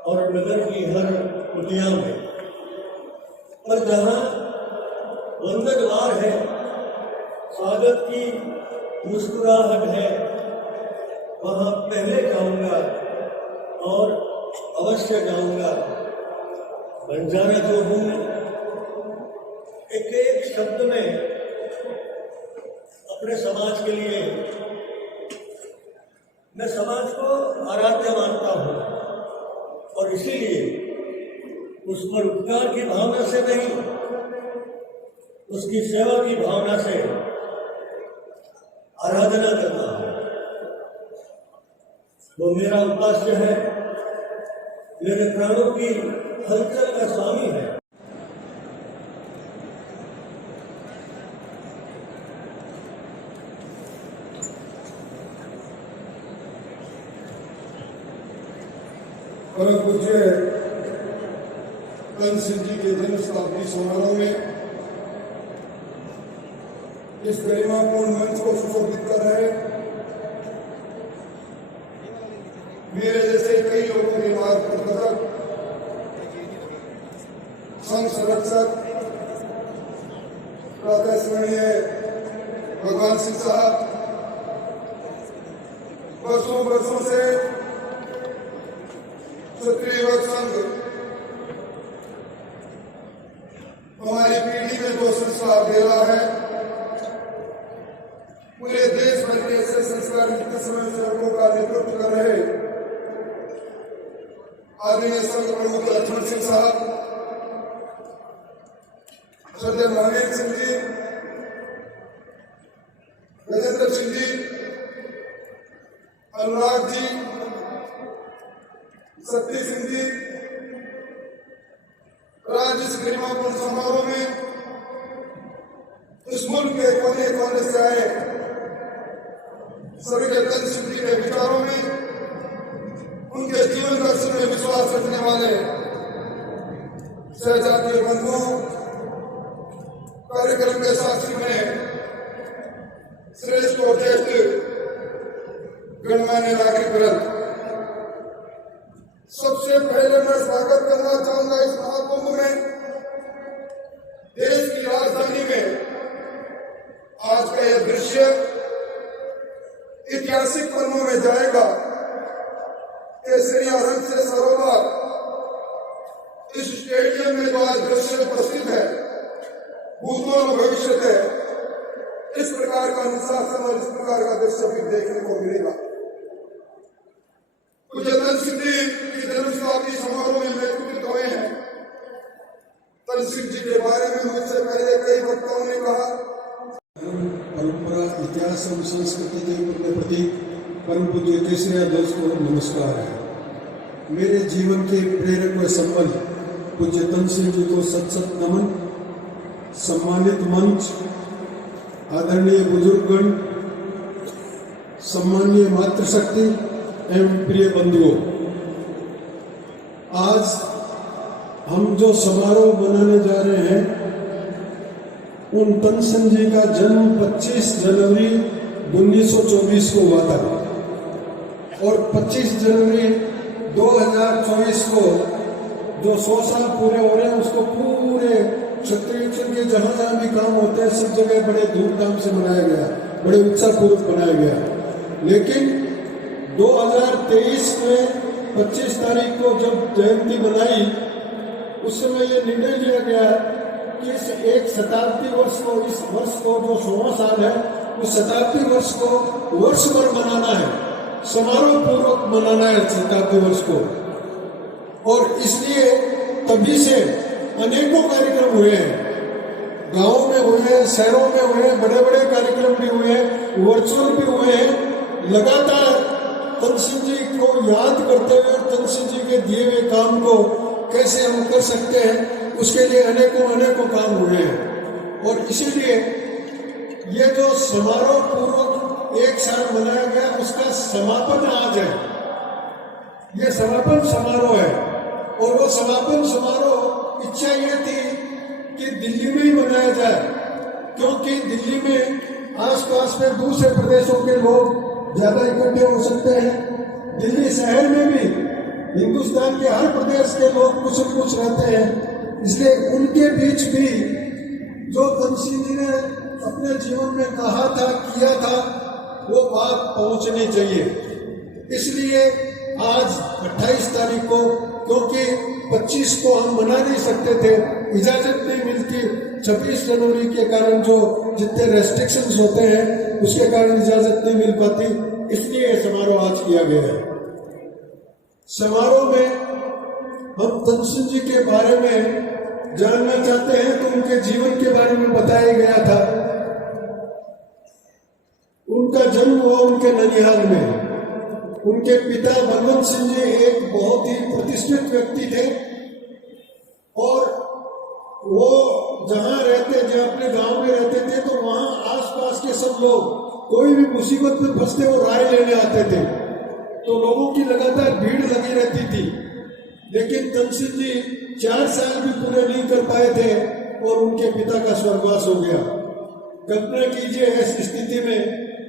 और नगर की हर कुटिया में, पर जहां वंदन द्वार है, स्वागत की मुस्कुराहट है, वहां पहले जाऊंगा और अवश्य जाऊंगा। बंजारा जो हूं, एक एक शब्द में अपने समाज के लिए, मैं समाज को आराध्य मानता हूं और इसीलिए उस पर उपकार की भावना से नहीं, उसकी सेवा की भावना से आराधना करता हूं। वो मेरा उपास्य है, मेरे प्राणों की हलचल का स्वामी है। परम पूज्य तनसेन जी के जन्म शताब्दी समारोह में इस गरिमापूर्ण मंच को सुशोभित कर रहे मेरे जैसे कई लोगों के मार्ग प्रवर्तक, संघ संरक्षक, प्रातः स्मरणीय भगवान सिंह साहब, वर्षों से क्षत्रिय युवक संघ हमारी पीढ़ी में जो संस्कार दे रहा है, पूरे देश भर के ऐसे संस्कार स्वयंसेवकों का नेतृत्व कर रहे आदरणीय संघ प्रमुख लक्ष्मण सिंह साहब, श्रद्धेय महावीर सिंह जी, अनुराग जी, सत्य सिंह जी, राज्य इस गरिमापूर्ण समारोह में इस मुल्क के कोने कोने से आए सभी के तन सिंह जी के विचारों में, उनके जीवन दर्शन में विश्वास रखने वाले सहजातीय बंधुओं, कार्यक्रम के साथी में श्रेष्ठ और ज्येष्ठ गणमान्य नागरिकगण, सबसे पहले मैं स्वागत करना चाहूंगा इस महाकुंभ में। देश की राजधानी में आज का यह दृश्य ऐतिहासिक पन्नों में जाएगा। केसरिया रंग से सरोवर इस स्टेडियम में जो आज दृश्य उपस्थित है, भूतों और भविष्य है, इस प्रकार का अनुशासन और इस प्रकार का दृश्य भी देखने को मिलेगा। कुछ तन सिंह जी की जन्म शताब्दी समारोह में उपस्थित हुए हैं। तन सिंह जी के बारे में मुझसे पहले कई वक्ताओं ने कहा। परंपरा, इतिहास और संस्कृति के प्रति परम पूज्य केसरिया ध्वज को नमस्कार है। मेरे जीवन के प्रेरक व संबल पूज्य तन सिंह जी को सत सत नमन। सम्मानित मंच, आदरणीय बुजुर्गगण, सम्मानीय मातृशक्ति एवं प्रिय बंधुओं, आज हम जो समारोह मनाने जा रहे हैं, उन तन सिंह जी का जन्म 25 जनवरी 1924 को हुआ था और 25 जनवरी 2024 को जो 100 साल पूरे हो रहे हैं, उसको पूरे क्षत्रिय के जहां जहां भी काम होते हैं सब जगह बड़े धूमधाम से मनाया गया, बड़े उत्साहपूर्वक मनाया गया। लेकिन 2023 में 25 तारीख को जब जयंती मनाई, उस समय यह निर्णय लिया गया कि इस एक शताब्दी वर्ष को, इस वर्ष को जो 100वां साल है, उस शताब्दी वर्ष को वर्ष भर मनाना है, समारोह पूर्वक मनाना है शताब्दी वर्ष को। और इसलिए तभी से अनेकों कार्यक्रम हुए हैं, गांवों में हुए हैं, शहरों में हुए हैं, बड़े बड़े कार्यक्रम भी हुए हैं, वर्चुअल भी हुए हैं। लगातार तन सिंह जी को याद करते हुए और तन सिंह जी के दिए हुए काम को कैसे हम कर सकते हैं, उसके लिए अनेकों काम हुए हैं। और इसीलिए ये जो समारोह पूर्वक एक साल मनाया गया, उसका समापन आज है। ये समापन समारोह है और वो समापन समारोह इच्छा ये थी कि दिल्ली में ही मनाया जाए, क्योंकि दिल्ली में आसपास में दूसरे प्रदेशों के लोग ज्यादा इकट्ठे हो सकते हैं। दिल्ली शहर में भी हिंदुस्तान के हर प्रदेश के लोग कुछ न कुछ रहते हैं, इसलिए उनके बीच भी जो तन सिंह जी ने अपने जीवन में कहा था, किया था, वो बात पहुंचनी चाहिए। इसलिए आज 28 तारीख को, क्योंकि 25 को हम मना नहीं सकते थे, इजाजत नहीं मिलती, 26 जनवरी के कारण जो जितने रेस्ट्रिक्शंस होते हैं उसके कारण इजाजत नहीं मिल पाती, इसलिए समारोह आज किया गया है। समारोह में हम तन सिंह जी के बारे में जानना चाहते हैं तो उनके जीवन के बारे में बताया गया था। उनका जन्म हुआ उनके ननिहाल में। उनके पिता बलवंत सिंह जी एक बहुत ही प्रतिष्ठित व्यक्ति थे और वो जहां रहते, जहां अपने गांव में रहते थे, तो वहां आसपास के सब लोग कोई भी मुसीबत में फंसते वो राय लेने आते थे, तो लोगों की लगातार भीड़ लगी रहती थी। लेकिन तन सिंह जी 4 साल भी पूरे नहीं कर पाए थे और उनके पिता का स्वर्गवास हो गया। कल्पना कीजिए ऐसी स्थिति में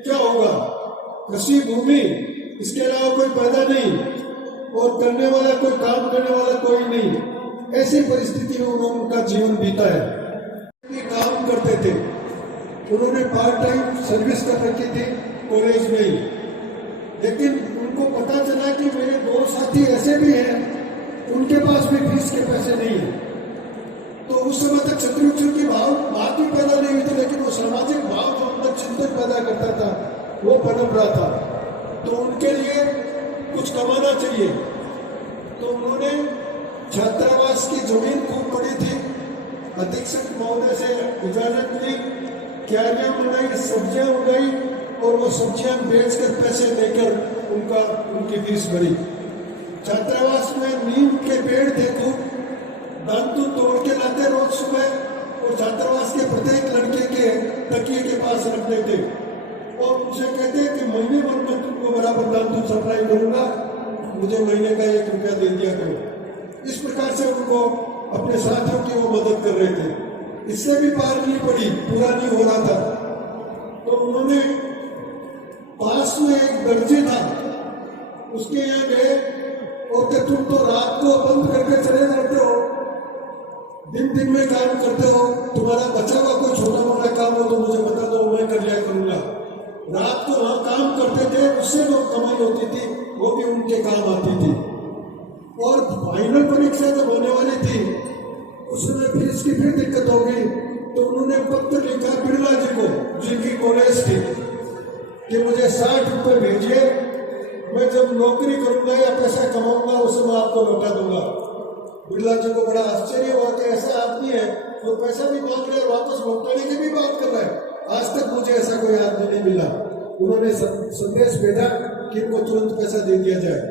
क्या होगा, कृषि भूमि, इसके अलावा कोई पैदा नहीं और करने वाला कोई काम करने वाला कोई नहीं। ऐसी परिस्थिति में उन्होंने उनका जीवन बीता है। काम करते थे, उन्होंने पार्ट टाइम सर्विस कर रखी थी कॉलेज में ही, लेकिन उनको पता चला कि मेरे 2 साथी ऐसे भी हैं, उनके पास भी फीस के पैसे नहीं है। तो उस समय तक क्षत्रिय की बात भी पैदा नहीं हुई थी, लेकिन वो सामाजिक भाव जो अंदर चिंतन पैदा करता था वो पनप रहा था। तो उनके लिए कुछ कमाना चाहिए, तो उन्होंने छात्रावास की जमीन खूब पड़ी थी, अधीक्षक महोदय से इजाजत ली, क्यारियां बनाई, सब्जियां उगाई और वो सब्जियां बेचकर पैसे लेकर उनकी फीस बढ़ी। छात्रावास में नीम के पेड़ थे, खूब दांतु तोड़ के लाते रोज सुबह और छात्रावास के प्रत्येक लड़के के तकिए के पास रखते थे और उनसे कहते कि महीने भर में तुमको बराबर दांतु सप्लाई करूंगा, मुझे महीने का 1 रुपया दे दिया करो। इस प्रकार से उनको अपने साथियों की वो मदद कर रहे थे। इससे भी पार नहीं पड़ी, पूरा नहीं हो रहा था, तो उन्होंने पास में एक दर्जी था, उसके यहाँ गए और कि तुम तो रात को बंद करके चले जाते हो, दिन में काम करते हो, तुम्हारा बचा हुआ कोई छोटा मोटा काम हो तो मुझे बता दो, मैं कर लिया करूंगा। रात को वहां काम करते थे, उससे जो कमाई होती थी वो भी उनके काम आती थी। और फाइनल परीक्षा जब होने वाली थी उस समय फीस की फिर दिक्कत हो गई, तो उन्होंने पत्र लिखा बिरला जी को, जिनकी कॉलेज थी, कि मुझे 60 रुपये भेजिए, मैं जब नौकरी करूंगा या पैसा कमाऊंगा उसे मैं आपको लौटा दूंगा। बिरला जी को बड़ा आश्चर्य हुआ कि ऐसा आदमी है जो पैसा भी मांग रहे और वापस लौटाने की भी बात कर रहा है, आज तक मुझे ऐसा कोई आदमी नहीं मिला। उन्होंने संदेश भेजा कि इनको तुरंत पैसा दे दिया जाए।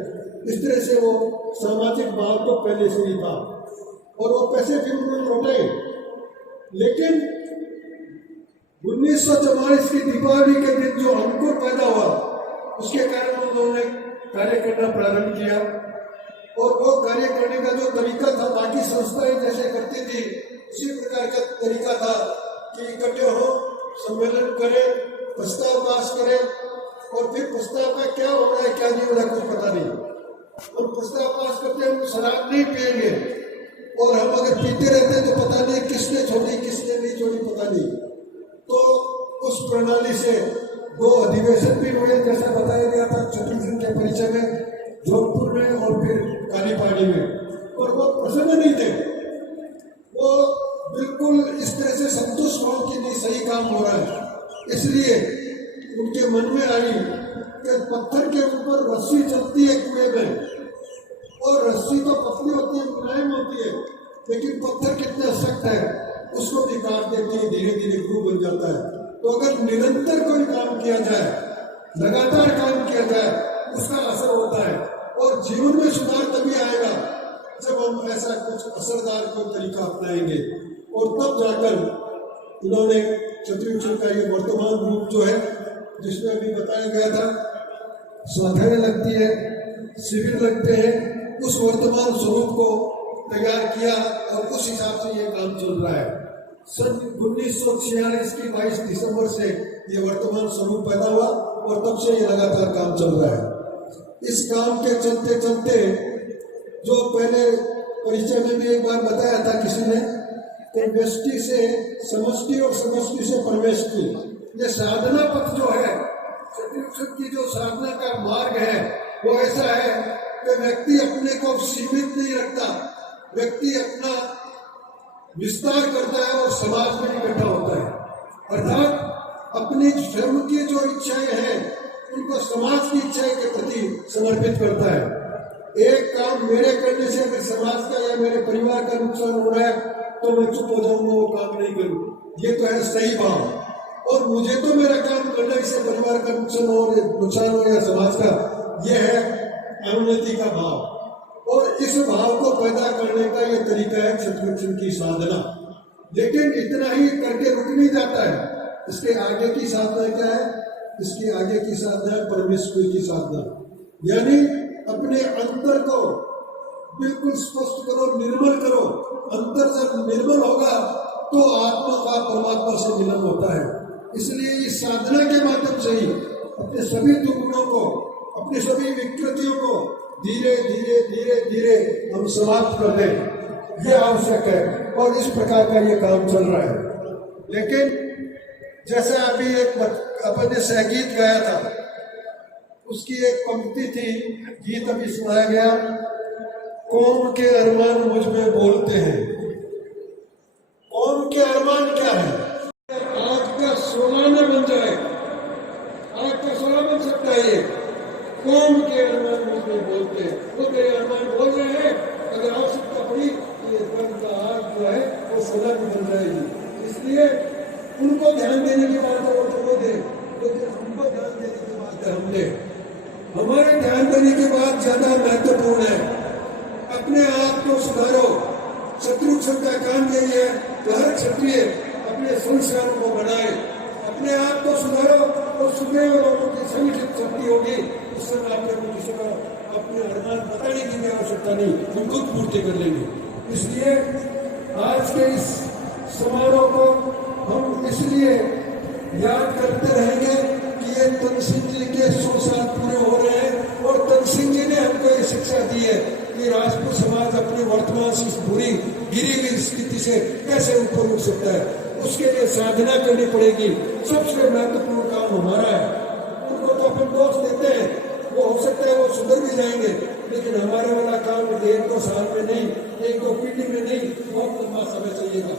इस तरह से वो सामाजिक भाव तो पहले से ही था और वो पैसे भी उन्होंने लौटाए। लेकिन 1944 की दीपावली के दिन जो अंकुर पैदा हुआ, उसके कारण उन्होंने कार्य करना प्रारंभ किया और वो कार्य करने का जो तरीका था बाकी संस्थाएं जैसे करती थी उसी प्रकार का तरीका था कि इकट्ठे हो, सम्मेलन करें, प्रस्ताव पास करें और फिर प्रस्ताव का क्या हो रहा है क्या नहीं हो रहा कुछ पता नहीं। और प्रस्ताव पास करते हम शराब नहीं पिएंगे और हम अगर पीते रहते तो पता नहीं किसने छोड़ी किसने नहीं छोड़ी पता नहीं। तो उस प्रणाली से 2 अधिवेशन भी हुए, जैसा बताया गया था चतुर्थ के परिचय में, जोधपुर में और फिर कालीपाड़ी में। और वो प्रसन्न नहीं थे, वो बिल्कुल इस तरह से संतुष्ट हो कि नहीं सही काम हो रहा है। इसलिए उनके मन में आई कि पत्थर के ऊपर रस्सी चलती है कुएं में, और रस्सी तो पतली होती है, मुलायम होती है, लेकिन पत्थर कितना सख्त है उसको भी काट देती है, धीरे धीरे ग्रू बन जाता है। तो अगर निरंतर कोई काम किया जाए, लगातार काम किया जाए, उसका असर होता है और जीवन में सुधार तभी आएगा जब हम ऐसा कुछ असरदार कोई तरीका अपनाएंगे। और तब जाकर इन्होंने चतुर्युग का ये वर्तमान रूप जो है, जिसमें अभी बताया गया था स्वाध्याय लगती है, शिविर लगते हैं, उस वर्तमान स्वरूप को तैयार किया और उस हिसाब से ये काम चल रहा है। सन 1946 की 22 दिसंबर से ये वर्तमान स्वरूप पैदा हुआ और तब से ये लगातार काम चल रहा है। इस काम के चलते चलते जो पहले परिचय में भी एक बार बताया था किसी ने, व्यष्टि से समष्टि और समष्टि से परमेष्टि, ये साधना पथ जो है, चतुर्युग की जो साधना का मार्ग है वो ऐसा है कि व्यक्ति अपने को सीमित नहीं रखता, व्यक्ति अपना विस्तार करता है और समाज में इकट्ठा होता है। अर्थात अपनी स्वयं की जो इच्छाएं हैं उनको समाज की इच्छाएं के प्रति समर्पित करता है। एक काम मेरे करने से अगर समाज का या मेरे परिवार का नुकसान हो रहा है तो मैं चुप हो जाऊंगा, वो काम नहीं करूं, ये तो है सही भाव। और मुझे तो मेरा काम करना, इससे परिवार का नुकसान हो या समाज का, यह है अवनति का भाव। और इस भाव को पैदा करने का यह तरीका है चतुर्युग की साधना। लेकिन इतना ही करके रुक नहीं जाता है, इसके आगे की साधना क्या है? इसकी आगे की साधना है परमेश्वर की साधना, यानी अपने अंतर को बिल्कुल स्पष्ट करो, निर्मल करो। अंतर जब निर्मल होगा तो आत्मा का परमात्मा से मिलन होता है। इसलिए इस साधना के माध्यम से ही अपने सभी दुर्गुणों को, अपने सभी विकृतियों को धीरे धीरे धीरे धीरे हम समाप्त कर दें, यह आवश्यक है। और इस प्रकार का ये काम चल रहा है। लेकिन जैसा अभी एक अपने सहगीत गाया था, उसकी एक पंक्ति थी, गीत अभी सुनाया गया, कौम के अरमान मुझ में बोलते हैं। कौम के अरमान क्या है? आज का सोना न बन जाए, आज का सोना बन सकता है ये। कौम के अरमान मुझ में बोलते हैं, वो मेरे अरमान बोल रहे हैं, अगर आवश्यकता पड़ी तो ये धर्म का हाथ जो है वो सोना भी बन जाएगी। इसलिए उनको ध्यान देने की बात है वो तो वो दे, लेकिन हमको ध्यान देने की बात है हम दे। हमारे ध्यान देने की बात ज्यादा महत्वपूर्ण है। अपने आप को सुधारो। शत्रुघ्न का काम यही है कि हर क्षत्रिय अपने संस्कारों को बनाए, अपने आप को सुधारो और सुधरे लोगों की संगठित शक्ति होगी। उस समय आपने को किसी को अपने अरमान बताने की भी आवश्यकता नहीं, हम खुद पूर्ति कर लेंगे। इसलिए आज के इस समारोह को हम इसलिए याद करते रहेंगे कि ये तन सिंह जी के 100 साल पूरे हो रहे हैं और तन सिंह जी ने हमको ये शिक्षा दी है कि राजपूत समाज अपनी वर्तमान से इस बुरी गिरी हुई स्थिति से कैसे ऊपर उठ सकता है। उसके लिए साधना करनी पड़ेगी। सबसे महत्वपूर्ण काम हमारा है। उनको तो अपन दोष देते हैं, वो हो सकता है वो सुधर भी जाएंगे, लेकिन हमारे वाला काम 1-2 साल में नहीं, 1-2 पीढ़ी में नहीं, बहुत लंबा समय चाहिएगा।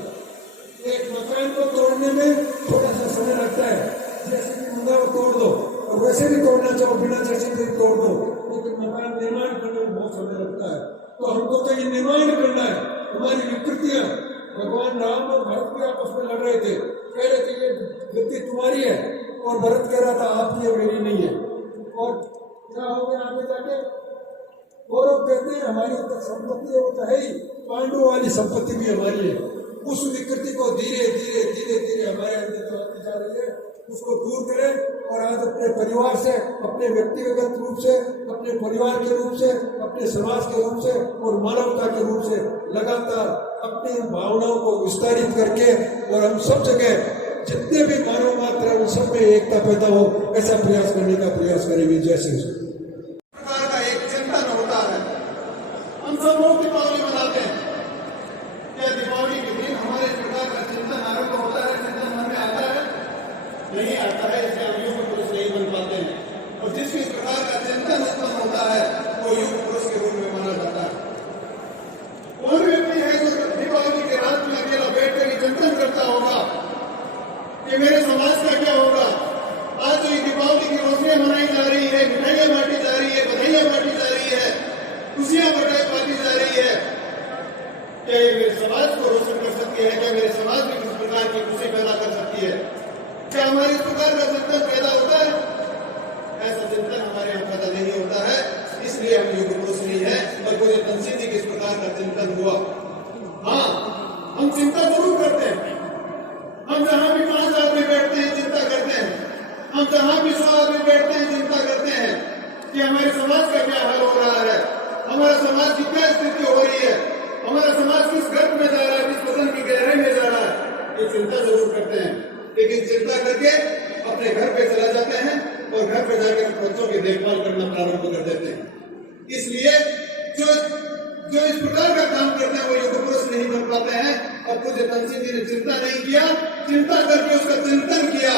एक मकान को तोड़ने में थोड़ा सा समय लगता है, जैसे कि मुंगा को तोड़ दो और वैसे भी तोड़ना चाहो बिना जैसे भी तोड़ दो, लेकिन मकान निर्माण करने में बहुत समय लगता है। तो हमको तो ये निर्माण करना है। हमारी विकृतियां, भगवान राम और भरत के आपस में लड़ रहे थे, कह रहे थे ये विकृति तुम्हारी है और भरत कह रहा था आपकी है, मेरी नहीं है। और क्या हो गया आगे जाके? गौरव कहते हैं हमारी संपत्ति है, वो तो है ही, पांडवों वाली संपत्ति भी हमारी है। उस विकृति को धीरे धीरे हमारे अंदर जो आती जा रही है उसको दूर करें और आज अपने परिवार से, अपने व्यक्तिगत रूप से, अपने परिवार के रूप से, अपने समाज के रूप से और मानवता के रूप से लगातार अपनी भावनाओं को विस्तारित करके और हम सब जगह जितने भी मानव मात्र है उन सब में एकता पैदा हो, ऐसा प्रयास करने का प्रयास करेंगे। जय श्री कृष्ण। प्रकार का एक चिंतन होता है। हम सब लोग दीपावली मनाते हैं। क्या दीपावली के दिन हमारे इस प्रकार का चिंतन आरंभ होता है, चिंतन मन में आता है? नहीं आता है। इसलिए हम युग पुरुष नहीं बन पाते हैं। और जिस इस प्रकार का चिंतन उत्पन्न होता है वो युग पुरुष के रूप में माना जाता है। कौन व्यक्ति है जो दीपावली के रात में अकेला बैठ कर चिंतन करता होगा कि मेरे समाज का क्या होगा? आज तो ये दीपावली की रोशनियां मनाई जा रही है, मिठाइयां बांटी जा रही है, बधाइयां बांटी जा रही है, खुशियां बांटी जा रही है। क्या ये मेरे समाज को रोशन कर सकती है? क्या मेरे समाज में किस प्रकार की खुशी पैदा कर सकती है? क्या हमारे इस प्रकार का चिंतन पैदा होता है? ऐसा चिंतन हमारे यहाँ पैदा नहीं होता है। इसलिए हम युग पुरुष नहीं है। और मुझे तनसीह जी किस प्रकार का चिंतन हुआ। हाँ, हम चिंता जरूर करते हैं। हम जहां भी 5 आदमी बैठते हैं चिंता करते हैं। हम जहां भी 100 आदमी बैठते हैं चिंता करते हैं कि हमारे समाज का क्या हाल हो रहा है, हमारा समाज की क्या स्थिति हो रही है, हमारा समाज किस गर्भ में जा रहा है, किस वजन की गहराई में जा रहा है। ये चिंता जरूर करते हैं, लेकिन चिंता करके अपने घर पे चला जाते हैं और घर पे जाकर बच्चों की देखभाल करना प्रारंभ कर देते हैं। इसलिए जो इस प्रकार का काम करते हैं वो युग पुरुष नहीं बन पाते हैं। और पूज्य तनसीह जी ने चिंता नहीं किया, चिंता करके उसका चिंतन किया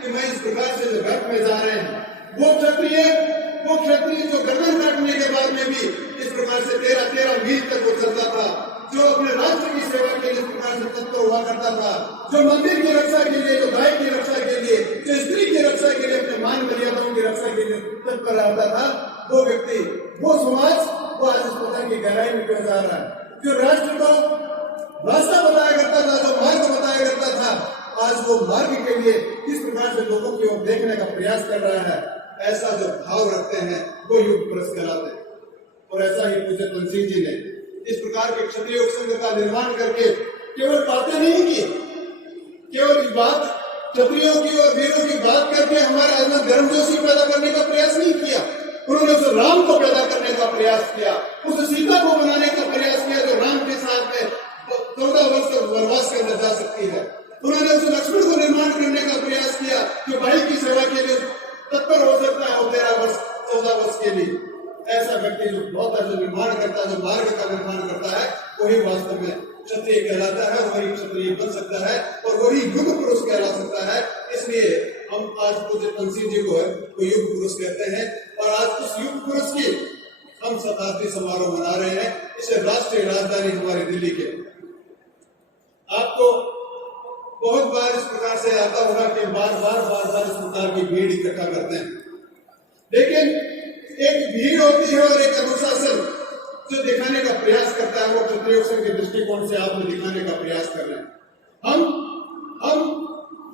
कि मैं इस प्रकार से जो गर्भ में जा रहे हैं वो क्षत्रिय जो गर्दन काटने के बाद में भी इस प्रकार से 13 मील तक वो चलता था, जो अपने राष्ट्र की सेवा के लिए इस प्रकार से तत्पर हुआ करता था, जो मंदिर की रक्षा के लिए, जो गाय की रक्षा के लिए, जो स्त्री की रक्षा के लिए, अपने मान मर्यादाओं की रक्षा के लिए तत्पर रहता था, वो व्यक्ति, वो समाज, वो आज इस प्रकार की गहराई में क्यों जा रहा है? जो राष्ट्र को रास्ता बताया करता था, जो मार्ग बताया करता था, आज वो मार्ग के लिए किस प्रकार से लोगों की ओर देखने का प्रयास कर रहा है। ऐसा जो भाव रखते हैं वो युग पुरुष कहलाते हैं। और ऐसा ही पूज्य तनसीह जी ने इस प्रकार के क्षत्रिय संघ का निर्माण करके केवल बातें नहीं की, केवल इस बात क्षत्रियों की और वीरों की बात करके हमारे अंदर गर्मजोशी पैदा करने का प्रयास नहीं किया। उन्होंने उस राम को पैदा करने का प्रयास किया, उस सीता को बनाने का प्रयास किया जो राम के साथ में 14 वर्ष तक वनवास के अंदर जा सकती है। उन्होंने उस लक्ष्मण को निर्माण करने का प्रयास किया जो भाई की सेवा के लिए तत्पर हो सकता है और 14 वर्ष के लिए। ऐसा व्यक्ति जो बहुत जो निर्माण करता है, जो मार्ग का निर्माण करता है, वही वास्तव में क्षत्रिय कहलाता है, वही क्षत्रिय बन सकता है और वही युग पुरुष कहला सकता है। इसलिए हम आज पूज्य तनसीह जी को है वो युग पुरुष कहते हैं। और आज उस युग पुरुष की हम शताब्दी समारोह मना रहे हैं। इसे राष्ट्रीय राजधानी हमारी दिल्ली के, आपको बहुत बार इस प्रकार से आता होगा कि बार बार इस प्रकार की भीड़ इकट्ठा करते हैं, लेकिन एक भीड़ होती है और एक अनुशासन जो दिखाने का प्रयास करता है, वो क्षत्रिय संघ के दृष्टिकोण से आपको दिखाने का प्रयास कर रहे हैं। हम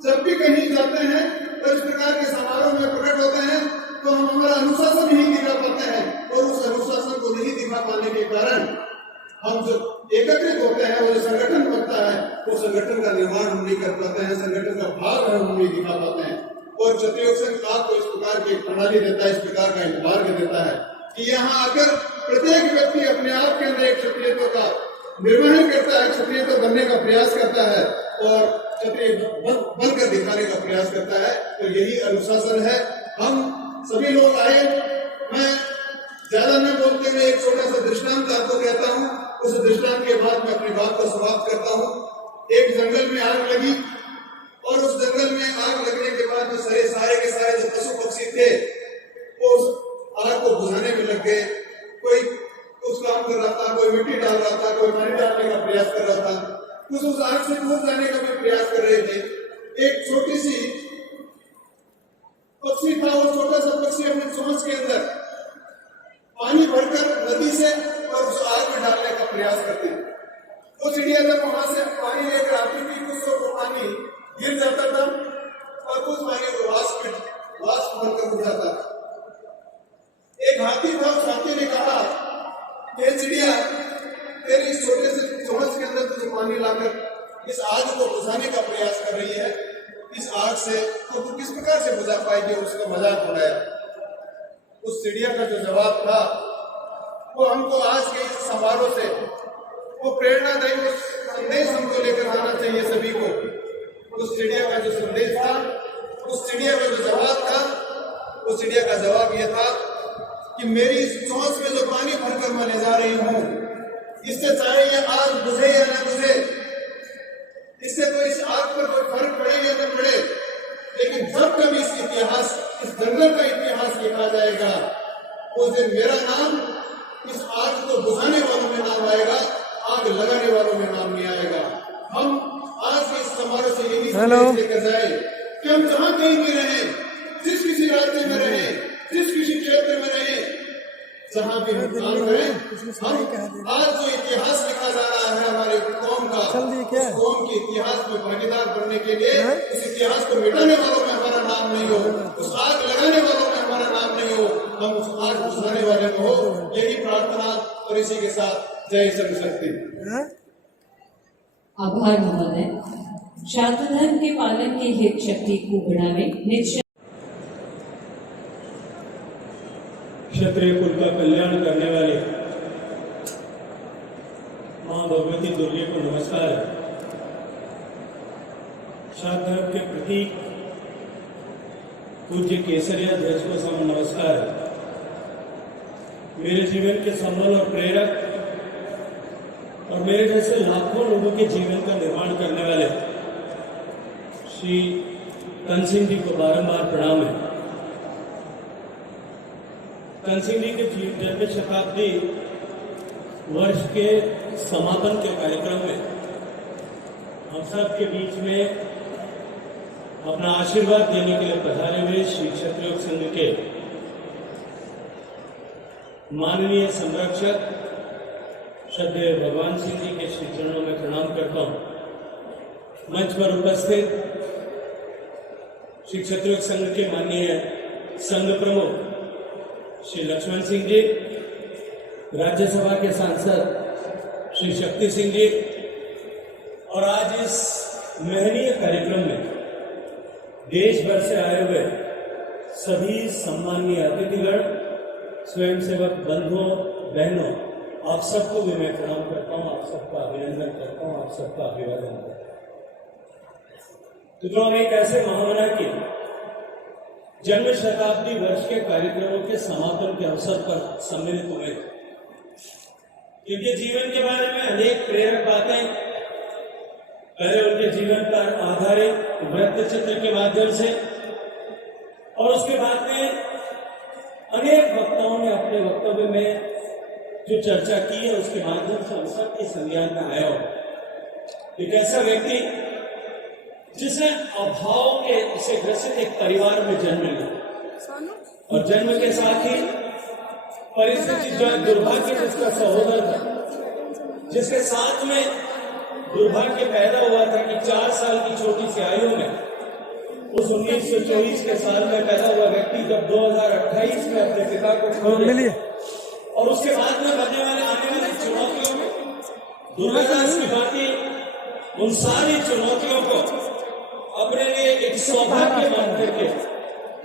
जब भी कहीं जाते हैं और इस प्रकार के समारोह में प्रकट होते हैं तो हम हमारा अनुशासन हम जो एकत्रित होते हैं, वो जो संगठन बनता है, वो संगठन का निर्माण हम नहीं कर पाते हैं, संगठन का भाव हम नहीं दिखा पाते हैं। और क्षत्रिय संघ आपको इस प्रकार की एक प्रणाली देता है, इस प्रकार का एक मार्ग देता है कि यहाँ आकर प्रत्येक व्यक्ति अपने आप के अंदर एक क्षत्रियत्व का निर्वहन करता है, क्षत्रियत्व बनने का प्रयास करता है और क्षत्रिय बनकर दिखाने का प्रयास करता है। तो यही अनुशासन है। हम सभी लोग आए, मैं ज्यादा न बोलते हुए एक छोटा सा दृष्टांत आपको कहता हूँ। उस दृष्टांत के बाद मैं अपनी बात को समाप्त करता हूँ। एक जंगल में आग लगी और उस जंगल में आग लगने के बाद जो सारे के सारे जो पशु पक्षी थे वो उस आग को बुझाने में लग गए। कोई कुछ काम कर रहा था, कोई मिट्टी डाल रहा था, कोई पानी डालने का प्रयास कर रहा था, कुछ उस आग से दूर जाने का भी प्रयास कर रहे थे। एक छोटी सी पक्षी था, वो छोटा सा पक्षी अपने चोंच के अंदर पानी भरकर नदी से और उस आग में डालने का प्रयास करती। वो चिड़िया जब वहां से पानी लेकर आती थी, कुछ वो पानी गिर जाता था और कुछ पानी वो वाष्प बनकर उड़ जाता। एक हाथी था, उस हाथी ने कहा, ये चिड़िया तेरी इस छोटे से चोंच के अंदर तुझे पानी लाकर इस आग को बुझाने का प्रयास कर रही है, इस आग से तो तू किस प्रकार से बुझा पाएगी? उसका मजाक उड़ाया। उस चिड़िया का जो जवाब था वो हमको आज के इस समारोह से वो प्रेरणादायी संदेश हमको लेकर आना चाहिए सभी को। उस चिड़िया का जो संदेश था, उस चिड़िया का जो जवाब था, उस चिड़िया का जवाब यह था कि मेरी इस चोंच में जो पानी भरकर मैं ले जा रही हूँ, इससे चाहे ये आग बुझे या न बुझे, इससे तो इस आग पर कोई फर्क पड़े या न पड़े, लेकिन जब कभी इस इतिहास, इस जंगल का इतिहास लिखा जाएगा, उस दिन मेरा नाम इस आग को बुझाने वालों में नाम आएगा, आग लगाने वालों में नाम नहीं आएगा। हम आज के इस समारोह से यही संदेश लेकर जाए कि हम जहां कहीं भी रहे, जिस किसी राज्य में रहे, जिस किसी क्षेत्र में रहे, जहां भी हम काम करें, हम आज जो इतिहास लिखा जा रहा है हमारे कौम का, उस कौम के इतिहास में भागीदार बनने के लिए, उस इतिहास को मिटाने वालों में हमारा नाम नहीं हो, उस आग लगाने वालों में हमारा नाम नहीं हो, हम उस आग बुझाने वाले में हो। यही प्रार्थना और इसी के साथ जय सर्वशक्ति। आभार महोदय। शांत धर्म के पालन की हित शक्ति को बढ़ावे निश्चय क्षत्रिय कुल का कल्याण करने वाले मां भगवती दुर्गे को नमस्कार है। शांत धर्म के प्रतीक पूज्य केसरिया ध्वज को सम नमस्कार है। मेरे जीवन के संबल और प्रेरक और मेरे जैसे लाखों लोगों के जीवन का निर्माण करने वाले श्री तनसिंह जी को बारंबार प्रणाम है। तनसिंह जी के जन्म शताब्दी वर्ष के समापन के कार्यक्रम में हम सब के बीच में अपना आशीर्वाद देने के लिए पधारे हुए श्री क्षत्रिय संघ के माननीय संरक्षक श्रद्धेय भगवान सिंह जी के श्री चरणों में प्रणाम करता हूं। मंच पर उपस्थित श्री क्षत्रिय संघ के माननीय संघ प्रमुख श्री लक्ष्मण सिंह जी, राज्यसभा के सांसद श्री शक्ति सिंह जी, और आज इस महनीय कार्यक्रम में देश भर से आए हुए सभी सम्माननीय अतिथिगण, स्वयंसेवक बंधुओं बहनों, आप सबको भी मैं प्रणाम करता हूं, आप सबका अभिनंदन करता हूं, आप सबका अभिवादन करता हूं। तो जो हम एक ऐसे महामना की जन्म शताब्दी वर्ष के कार्यक्रमों के समापन के अवसर पर सम्मिलित हुए, इनके जीवन के बारे में अनेक प्रेरक बातें, पहले उनके जीवन पर आधारित वृत्त चित्र के माध्यम से, और उसके बाद में अनेक वक्ताओं ने अपने वक्तव्य में जो चर्चा की है उसके माध्यम से हम सबके संज्ञान में आया हो। एक ऐसा व्यक्ति जिसने अभाव के से ग्रसित एक परिवार में जन्म लिया और जन्म के साथ ही परिस्थिति जो दुर्भाग्य जिसका सहोदर था, जिसके साथ में दुर्भाग्य पैदा हुआ था कि 4 साल की छोटी सी आयु में उस 1924 के साल में पैदा हुआ व्यक्ति जब 2028 में अपने पिता को खो दिया और उसके बाद में बनने वाले आने वाली चुनौतियों में दुर्गादास की भांति उन सारी चुनौतियों को अपने लिए एक सौभाग्य मान करके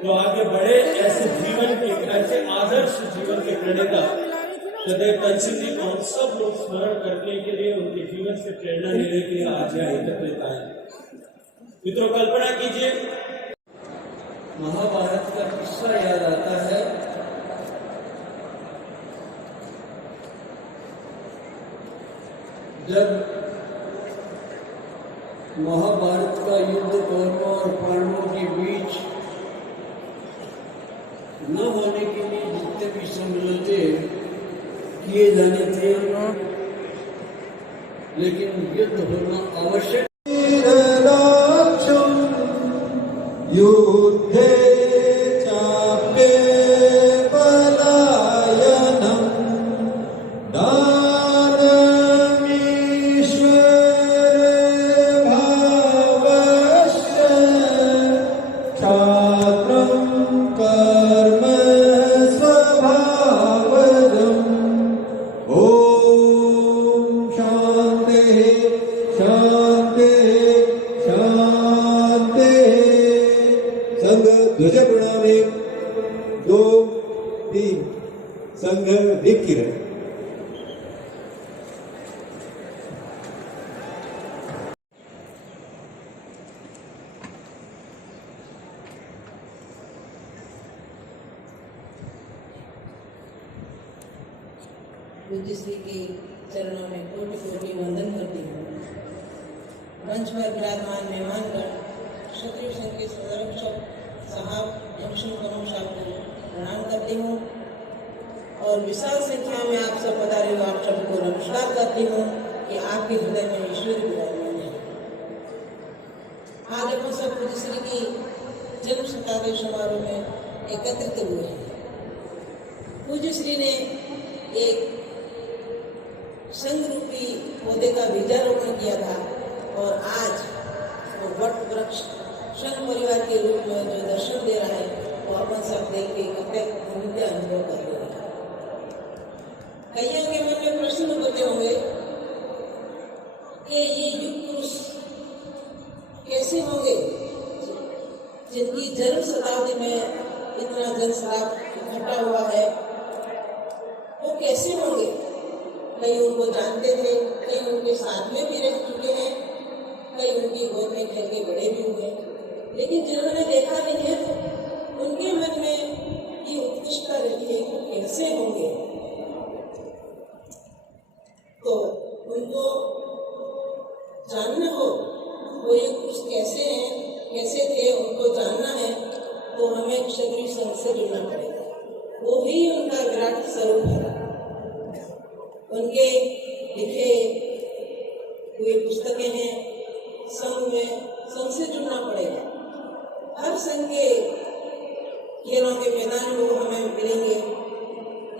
जो आगे बढ़े, ऐसे जीवन के, ऐसे आदर्श जीवन के प्रणेता सदैव तनसिंह जी को हम सब लोग स्मरण करने के लिए, उनके जीवन से प्रेरणा लेने के लिए आज यहाँ एकत्रित आए। मित्रों, कल्पना कीजिए, महाभारत का किस्सा याद आता है। जब महाभारत का युद्ध कौरवों और पांडवों के बीच न होने के लिए जितने भी समझौते किए जाने थे, लेकिन युद्ध होना आवश्यक। युद्धे चापे पलायनम् दानमीश्वर भावश्च छात्रं कर्म स्वभावजम्। ओम शांति शांति शांति। संघ ध्वज प्रणामी 2 3 संघ दीपकिरण। पूज्य श्री के चरणों में कोटि कोटि वंदन करती हूँ। मंच पर विराजमान मेहमानगण, क्षत्रिय संघ के संरक्षक साहब एवं शुभकामना साहब को प्रणाम करती हूँ और विशाल संख्या में आप सब पधारे हुए आप सबको नमस्कार करती हूँ कि आपके हृदय में ईश्वर विराजमान है। आज अपन सब पूज्य श्री की जन्म शताब्दी समारोह में एकत्रित हुए हैं। पूज्य श्री ने एक संघ रूपी पौधे का बीजारोपण किया था और आज वो वट वृक्ष संघ परिवार के रूप में जो दर्शन दे रहा है वो अपन सब देख के कितने अनुभव कर रहे हैं। कईयों के मन में प्रश्न होते होंगे कि ये युग पुरुष कैसे होंगे जिनकी जन्म शताब्दी में इतना जनसलाप इकट्ठा हुआ है, वो कैसे होंगे? कई उनको जानते थे, कई उनके साथ में भी रह चुके हैं, कई उनकी गोद में खेल के बड़े भी हुए, लेकिन जिन्होंने देखा नहीं है तो उनके मन में ये उत्कृष्टता रहती है कि कैसे होंगे। तो उनको जानना हो वो ये कुछ कैसे हैं, कैसे थे, उनको जानना है तो हमें क्षत्रिय संघ से जुड़ना पड़ेगा। वो ही उनका विराट स्वरूप है। उनके लिखे हुए पुस्तकें हैं, संघ से जुड़ना पड़ेगा। हर संघ के खेलों के मैदान में वो हमें मिलेंगे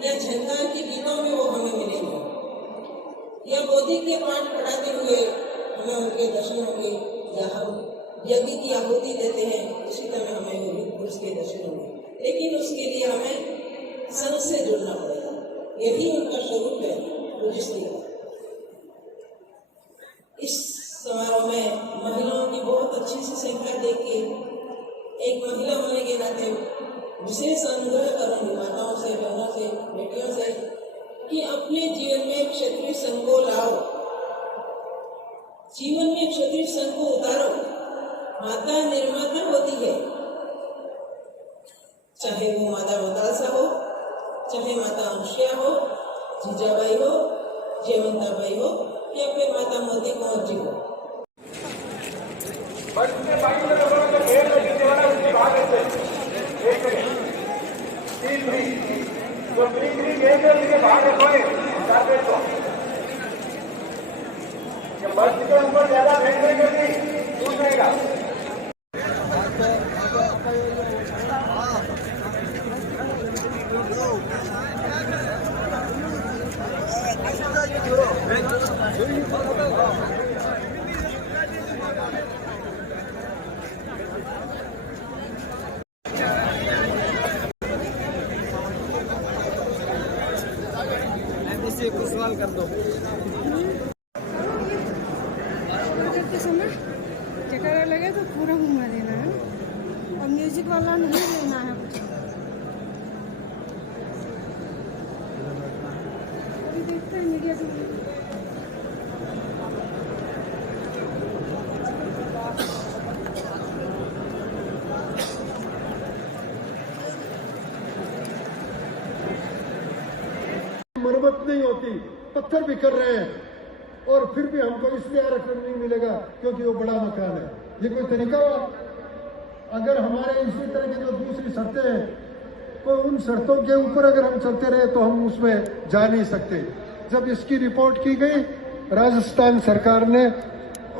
या झंकार के गीतों में वो हमें मिलेंगे या बोधि के पाठ पढ़ाते हुए हमें उनके दर्शन होंगे या हम यज्ञ की आहुति देते हैं इसी तरह हमें पुरुष के दर्शन होंगे। लेकिन उसके लिए हमें संघ से जुड़ना पड़ेगा। यही उनका स्वरूप है। इस समारोह में महिलाओं की बहुत अच्छी सी संख्या देख के एक महिला होने के नाते विशेष अनुग्रह करूंगी माताओं से, बहनों से, बेटियों से कि अपने जीवन में क्षत्रिय संघ को लाओ, जीवन में क्षत्रिय संघ को उतारो। माता निर्माता होती है, चाहे वो माता बतासा हो, चाहे माता अनुसुईया हो, जीजाबाई हो, जयवंताबाई हो या फिर माता मोती कौर जी हो। कुछ सवाल कर दो। जयकारा लगे तो पूरा घुमा देना है और म्यूजिक वाला नहीं लेना है कुछ। अभी देखते हैं मीडिया से। मरम्मत नहीं होती, पत्थर बिखर रहे हैं और फिर भी हमको इसलिए आरक्षण नहीं मिलेगा क्योंकि वो बड़ा मकान है। ये कोई तरीका हुआ? अगर हमारे इसी तरह की जो दूसरी शर्तें हैं तो उन शर्तों के ऊपर अगर हम चलते रहे तो हम उसमें जा नहीं सकते। जब इसकी रिपोर्ट की गई, राजस्थान सरकार ने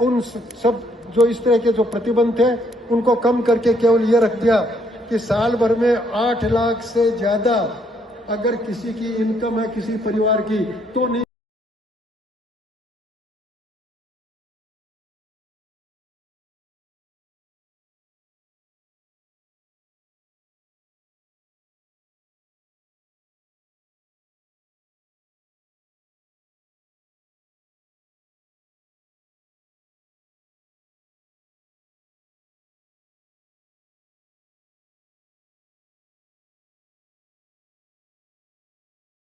उन सब जो इस तरह के जो प्रतिबंध थे उनको कम करके केवल ये रख दिया कि साल भर में 8 लाख से ज्यादा अगर किसी की इनकम है किसी परिवार की तो नहीं